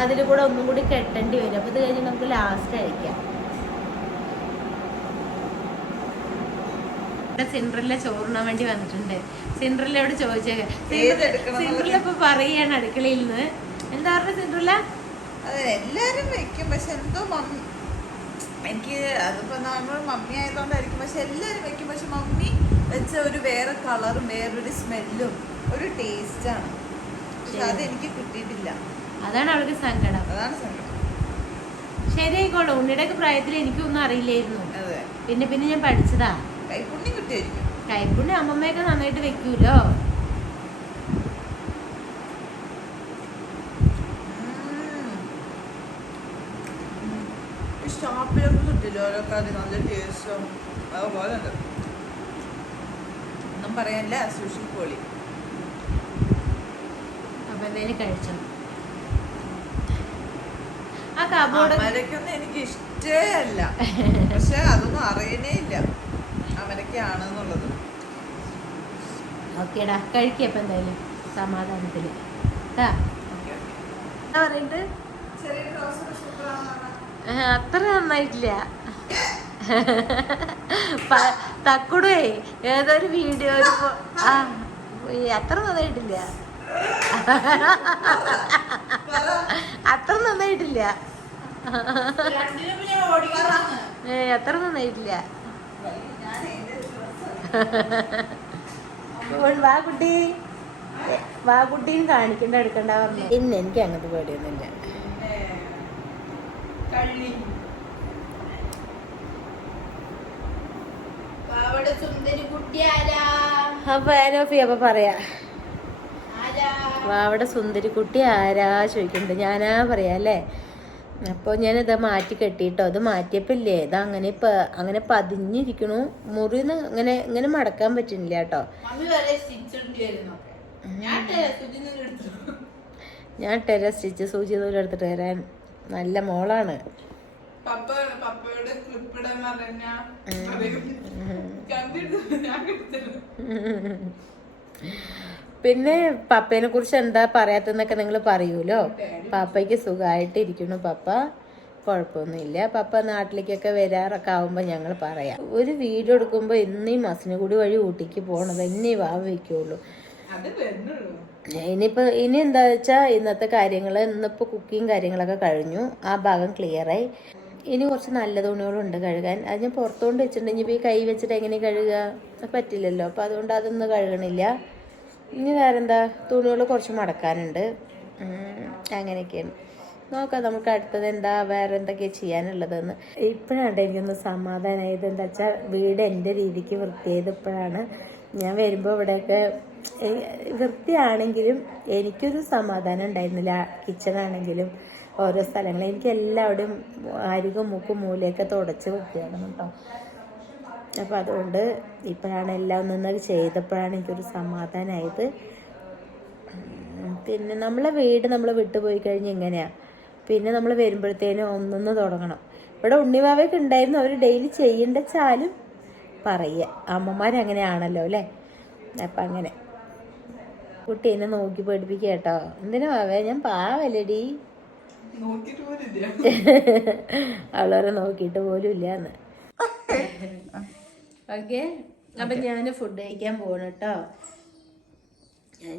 അതിൽ കൂടെ ഒന്നും കൂടി കെട്ടേണ്ടി വരും. അപ്പോൾ ഇത് കഴിഞ്ഞ് നമുക്ക് ലാസ്റ്റ് അഴിക്കാം. സിൻഡ്രല്ല ചോറിനാൻ വേണ്ടി വന്നിട്ടുണ്ട്. സിൻഡ്രല്ലയോട് ചോദിച്ചേക്കാം. സിൻഡ്രല്ല ഇപ്പൊ പറയാണ് അടുക്കളയിൽ നിന്ന്. എന്താ പറഞ്ഞ സിൻഡ്രല്ല? എല്ലാരും വെക്കും, പക്ഷെ എന്തോ എനിക്ക് അതിപ്പോ നമ്മൾ മമ്മി ആയതുകൊണ്ടായിരിക്കും, പക്ഷെ എല്ലാവരും വെക്കും. പക്ഷെ മമ്മി വെച്ച ഒരു വേറെ കളറും വേറൊരു സ്മെല്ലും ഒരു ടേസ്റ്റാണ്. പക്ഷെ അതെനിക്ക് കിട്ടിയിട്ടില്ല. അതാണ് അവൾക്ക് സങ്കടം. അതാണ് സങ്കടം. ശരിയായിക്കോട്ടെ. ഉണ്ണിയുടെ ഒക്കെ പ്രായത്തിൽ എനിക്കൊന്നും അറിയില്ലായിരുന്നു. അതെ, പിന്നെ പിന്നെ ഞാൻ പഠിച്ചതാ. കൈപ്പുണ്യം കിട്ടിയായിരിക്കും. കൈപ്പുണ്യം അമ്മമ്മയൊക്കെ നന്നായിട്ട് വെക്കൂലോ. ഷാപ്പിലൊക്കെ കിട്ടില്ല ഓരോ കറി നല്ല ടേസ്റ്റും അതുപോലെ ഉണ്ട്. ഒന്നും പറയാനില്ല, സുഷി പൊളി. അപ്പൊ എന്തായാലും കഴിച്ചോ. ആ കബോർഡ് അമരക്കൊന്നും എനിക്ക് ഇഷ്ടേ അല്ല, പക്ഷെ അതൊന്നും അറിയണേ ഇല്ല അമരക്കാണെന്നുള്ളത്. ഓക്കേടാ, കഴിക്കപ്പ എന്തായാലും സമാധാനത്തില്. എന്താ പറയണ്ട്? അത്ര നന്നായിട്ടില്ല. തക്കുടേ ഏതൊരു വീഡിയോ അത്ര നന്നായിട്ടില്ല. അത്ര നന്നായിട്ടില്ല. അത്ര നന്നായിട്ടില്ല. വാ കുട്ടി, വാ കുട്ടീനെ കാണിക്കണ്ട എടുക്കണ്ട പറഞ്ഞു. ഇന്ന് എനിക്ക് അങ്ങനത്തെ പേടിയൊന്നുമില്ല. അപ്പൊ അപ്പൊ പറയാ വാവയുടെ സുന്ദരി കുട്ടി ആരാ ചോദിക്കണ്ട്. ഞാനാ പറയാ അല്ലേ. അപ്പോൾ ഞാനിത് മാറ്റി കെട്ടിട്ടോ. അത് മാറ്റിയപ്പില്ലേ, ഇത് അങ്ങനെ പതിഞ്ഞിരിക്കണു. മുറിന്ന് ഇങ്ങനെ ഇങ്ങനെ മടക്കാൻ പറ്റുന്നില്ല കേട്ടോ. ഞാൻ ടെര സ്റ്റിച്ച് സൂചി നൂല് എടുത്തിട്ട് വരാൻ. നല്ല മോളാണ്. പിന്നെ പപ്പേനെ കുറിച്ച് എന്താ പറയാത്തെന്നൊക്കെ നിങ്ങൾ പറയൂലോ. പപ്പയ്ക്ക് സുഖമായിട്ട് ഇരിക്കുന്നു. പപ്പ കുഴപ്പമൊന്നുമില്ല. പപ്പ നാട്ടിലേക്കൊക്കെ വരാറൊക്കെ ആവുമ്പോൾ ഞങ്ങൾ പറയാം. ഒരു വീഡിയോ എടുക്കുമ്പോൾ എന്നീ മസിനുകൂടി വഴി ഊട്ടിക്ക് പോകണത് എന്നീ വാവ് വയ്ക്കുള്ളൂ. ഇനി എന്താ വെച്ചാൽ ഇന്നത്തെ കാര്യങ്ങൾ, ഇന്നിപ്പോൾ കുക്കിങ് കാര്യങ്ങളൊക്കെ കഴിഞ്ഞു. ആ ഭാഗം ക്ലിയറായി. ഇനി കുറച്ച് നല്ല തുണികളുണ്ട് കഴുകാൻ. അത് ഞാൻ പുറത്തുകൊണ്ട് വെച്ചിട്ടുണ്ടെങ്കിൽ ഇപ്പോൾ ഈ കൈ വെച്ചിട്ട് എങ്ങനെ കഴുകുക, പറ്റില്ലല്ലോ. അപ്പോൾ അതുകൊണ്ട് അതൊന്നും കഴുകണില്ല. ഇനി വേറെന്താ, തുണികൾ കുറച്ച് മടക്കാനുണ്ട്. അങ്ങനെയൊക്കെയാണ്. നോക്കാം നമുക്ക് അടുത്തത് എന്താ, വേറെ എന്തൊക്കെയാണ് ചെയ്യാനുള്ളതെന്ന്. ഇപ്പോഴാണ് എനിക്കൊന്ന് സമാധാനമായത്. എന്താ വെച്ചാൽ വീട് എൻ്റെ രീതിക്ക് വൃത്തിയായത് ഇപ്പോഴാണ്. ഞാൻ വരുമ്പോൾ ഇവിടെയൊക്കെ വൃത്തിയാണെങ്കിലും എനിക്കൊരു സമാധാനം ഉണ്ടായിരുന്നില്ല. കിച്ചണാണെങ്കിലും ഓരോ സ്ഥലങ്ങളും എനിക്ക് എല്ലാവരുടെയും അരികും മുക്കും മൂലയൊക്കെ തുടച്ച് വൃത്തിയാക്കണം കേട്ടോ. അപ്പം അതുകൊണ്ട് ഇപ്പോഴാണ് എല്ലാം ഒന്നൊക്കെ ചെയ്തപ്പോഴാണ് എനിക്കൊരു സമാധാനമായത്. പിന്നെ നമ്മളെ വീട് നമ്മൾ വിട്ടുപോയി കഴിഞ്ഞ് എങ്ങനെയാണ്, പിന്നെ നമ്മൾ വരുമ്പോഴത്തേനും ഒന്നൊന്ന് തുടങ്ങണം. ഇവിടെ ഉണ്ണിവാവയൊക്കെ ഉണ്ടായിരുന്നു. അവർ ഡെയിലി ചെയ്യേണ്ടച്ചാലും പറയുക, അമ്മമാരങ്ങനെയാണല്ലോ അല്ലേ. അപ്പം അങ്ങനെ കുട്ടി എന്നെ നോക്കി പഠിപ്പിക്കുക കേട്ടോ. എന്തിനാ വാവേ, ഞാൻ പാവല്ലേടി. അവളവരെ നോക്കിയിട്ട് പോലും ഇല്ലാന്ന്. ഓക്കെ, അപ്പം ഞാൻ ഫുഡ് കഴിക്കാൻ പോകണം കേട്ടോ.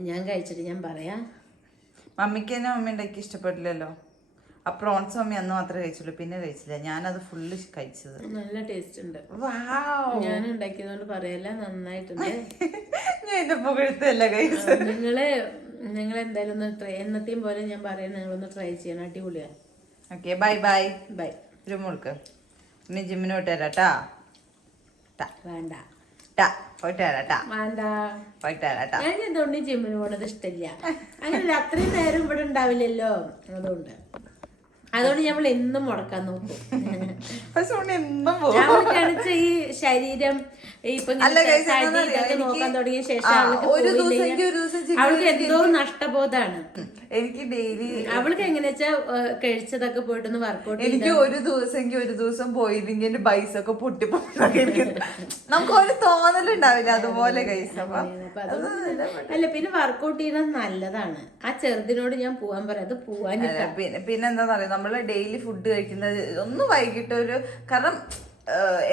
ഞാൻ കഴിച്ചിട്ട് ഞാൻ പറയാം. മമ്മിക്ക് തന്നെ മമ്മി ഉണ്ടാക്കി ഇഷ്ടപ്പെട്ടില്ലല്ലോ. ആ പ്രോൺസ് മമ്മി അന്ന് മാത്രമേ കഴിച്ചുള്ളൂ, പിന്നെ കഴിച്ചില്ല. ഞാനത് ഫുള്ള് കഴിച്ചത്. നല്ല ടേസ്റ്റ് ഉണ്ട്. ഞാൻ ഉണ്ടാക്കിയതുകൊണ്ട് പറയല്ല, നന്നായിട്ടുണ്ട്. ഞാൻ എന്റെ പുകഴ്ത്തല്ല കഴിച്ചത്. നിങ്ങൾ എന്തായാലും ഒന്ന് ട്രൈ, എന്നത്തെയും പോലെ ഞാൻ പറയാം, നിങ്ങളൊന്ന് ട്രൈ ചെയ്യണം. അടിപൊളിയാണ്. Okay, by bye by. ഒരു മുൾക്ക് ഇനി ജിമ്മിന് പോയിട്ട് വരാട്ടാ. വേണ്ട പോയിട്ട് വരാട്ടാ. വേണ്ട, പോയിട്ട് വരാട്ടാ. ഞാൻ എന്തുകൊണ്ട് ജിമ്മിന് പോണത് ഇഷ്ടമില്ല. അങ്ങനെ അത്രയും നേരം ഇവിടെ ഉണ്ടാവില്ലല്ലോ. അതുകൊണ്ട് ഞമ്മൾ എന്നും മുടക്കാൻ നോക്കും. അവൾക്ക് ഈ ശരീരം ഇപ്പൊ നോക്കാൻ തുടങ്ങിയ ശേഷം അവൾക്ക് എന്തോ നഷ്ടബോധാണ്. എനിക്ക് ഡെയിലി അവൾക്ക് എങ്ങനെയാ വെച്ചാ കഴിച്ചതൊക്കെ പോയിട്ടൊന്ന് വർക്കൗട്ട്. എനിക്ക് ഒരു ദിവസം പോയില്ലെങ്കിൽ എന്റെ ബൈസൊക്കെ നമുക്ക് ഒരു തോന്നലുണ്ടാവില്ല അതുപോലെ അല്ല. പിന്നെ വർക്കൗട്ട് ചെയ്യുന്നത് നല്ലതാണ്. ആ ചെറുതിനോട് ഞാൻ പോവാൻ പറയാം, അത് പോവാനില്ല. പിന്നെ എന്താ പറയാ, നമ്മള് ഡെയിലി ഫുഡ് കഴിക്കുന്നത് ഒന്ന് വൈകിട്ട് ഒരു, കാരണം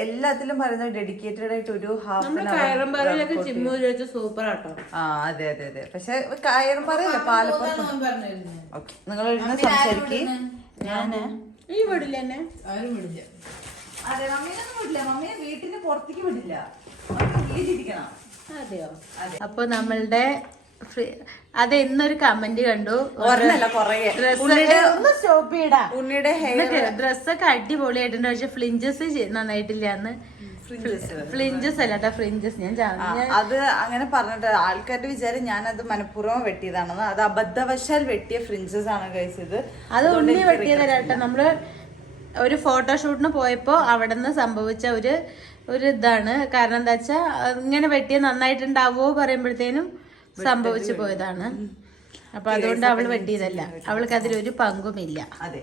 എല്ലാത്തിലും പറയുന്നത് ഡെഡിക്കേറ്റഡ് ആയിട്ട് ഒരു ഹാഫ് ജിമ്മ് സൂപ്പർ ആട്ടോ. ആ അതെ അതെ അതെ. പക്ഷെ കയറുംപാറയല്ല, പാലപ്പുറം. ഓക്കെ, നിങ്ങൾ സംസാരിക്കേ. ഞാന് ഈ വീടില്ല, എന്നെ ആരും വിടില്ല. അതെ, മമ്മീനൊന്നും വിടില്ല. മമ്മിയെ വീട്ടിന് പുറത്തേക്ക് വിടില്ല. വീട്ടിലിരിക്കണം. അതെയോ? അപ്പൊ നമ്മളുടെ അത് എന്നൊരു കമന്റ് കണ്ടു, ഉണ്ണിയുടെ ഡ്രസ്സൊക്കെ അടിപൊളിയായിട്ടുണ്ട്, പക്ഷെ ഫ്ലിഞ്ചസ് നന്നായിട്ടില്ല എന്ന്. ഫ്ലിഞ്ചസ് അല്ല കേട്ടോ, ഫ്രിഞ്ചസ്. ഞാൻ അത് അങ്ങനെ പറഞ്ഞിട്ട് ആൾക്കാരുടെ വിചാരം ഞാനത് മനഃപൂർവ്വം വെട്ടിയതാണെന്ന്. അത് അബദ്ധവശാൽ വെട്ടിയ ഫ്രിഞ്ചസ് ആണ് ഗൈസ്. ഇത് അത് ഉണ്ണി വെട്ടിയതല്ല കേട്ടോ. നമ്മള് ഒരു ഫോട്ടോഷൂട്ടിന് പോയപ്പോ അവിടെ നിന്ന് സംഭവിച്ച ഒരു ഇതാണ്. കാരണം എന്താ വെച്ചാ ഇങ്ങനെ വെട്ടിയ നന്നായിട്ടുണ്ടാവോ പറയുമ്പോഴത്തേനും സംഭവിച്ചു പോയതാണ്. അപ്പൊ അതുകൊണ്ട് അവള് വെട്ടിയതല്ല, അവൾക്ക് അതിലൊരു പങ്കുമില്ല. അതെ.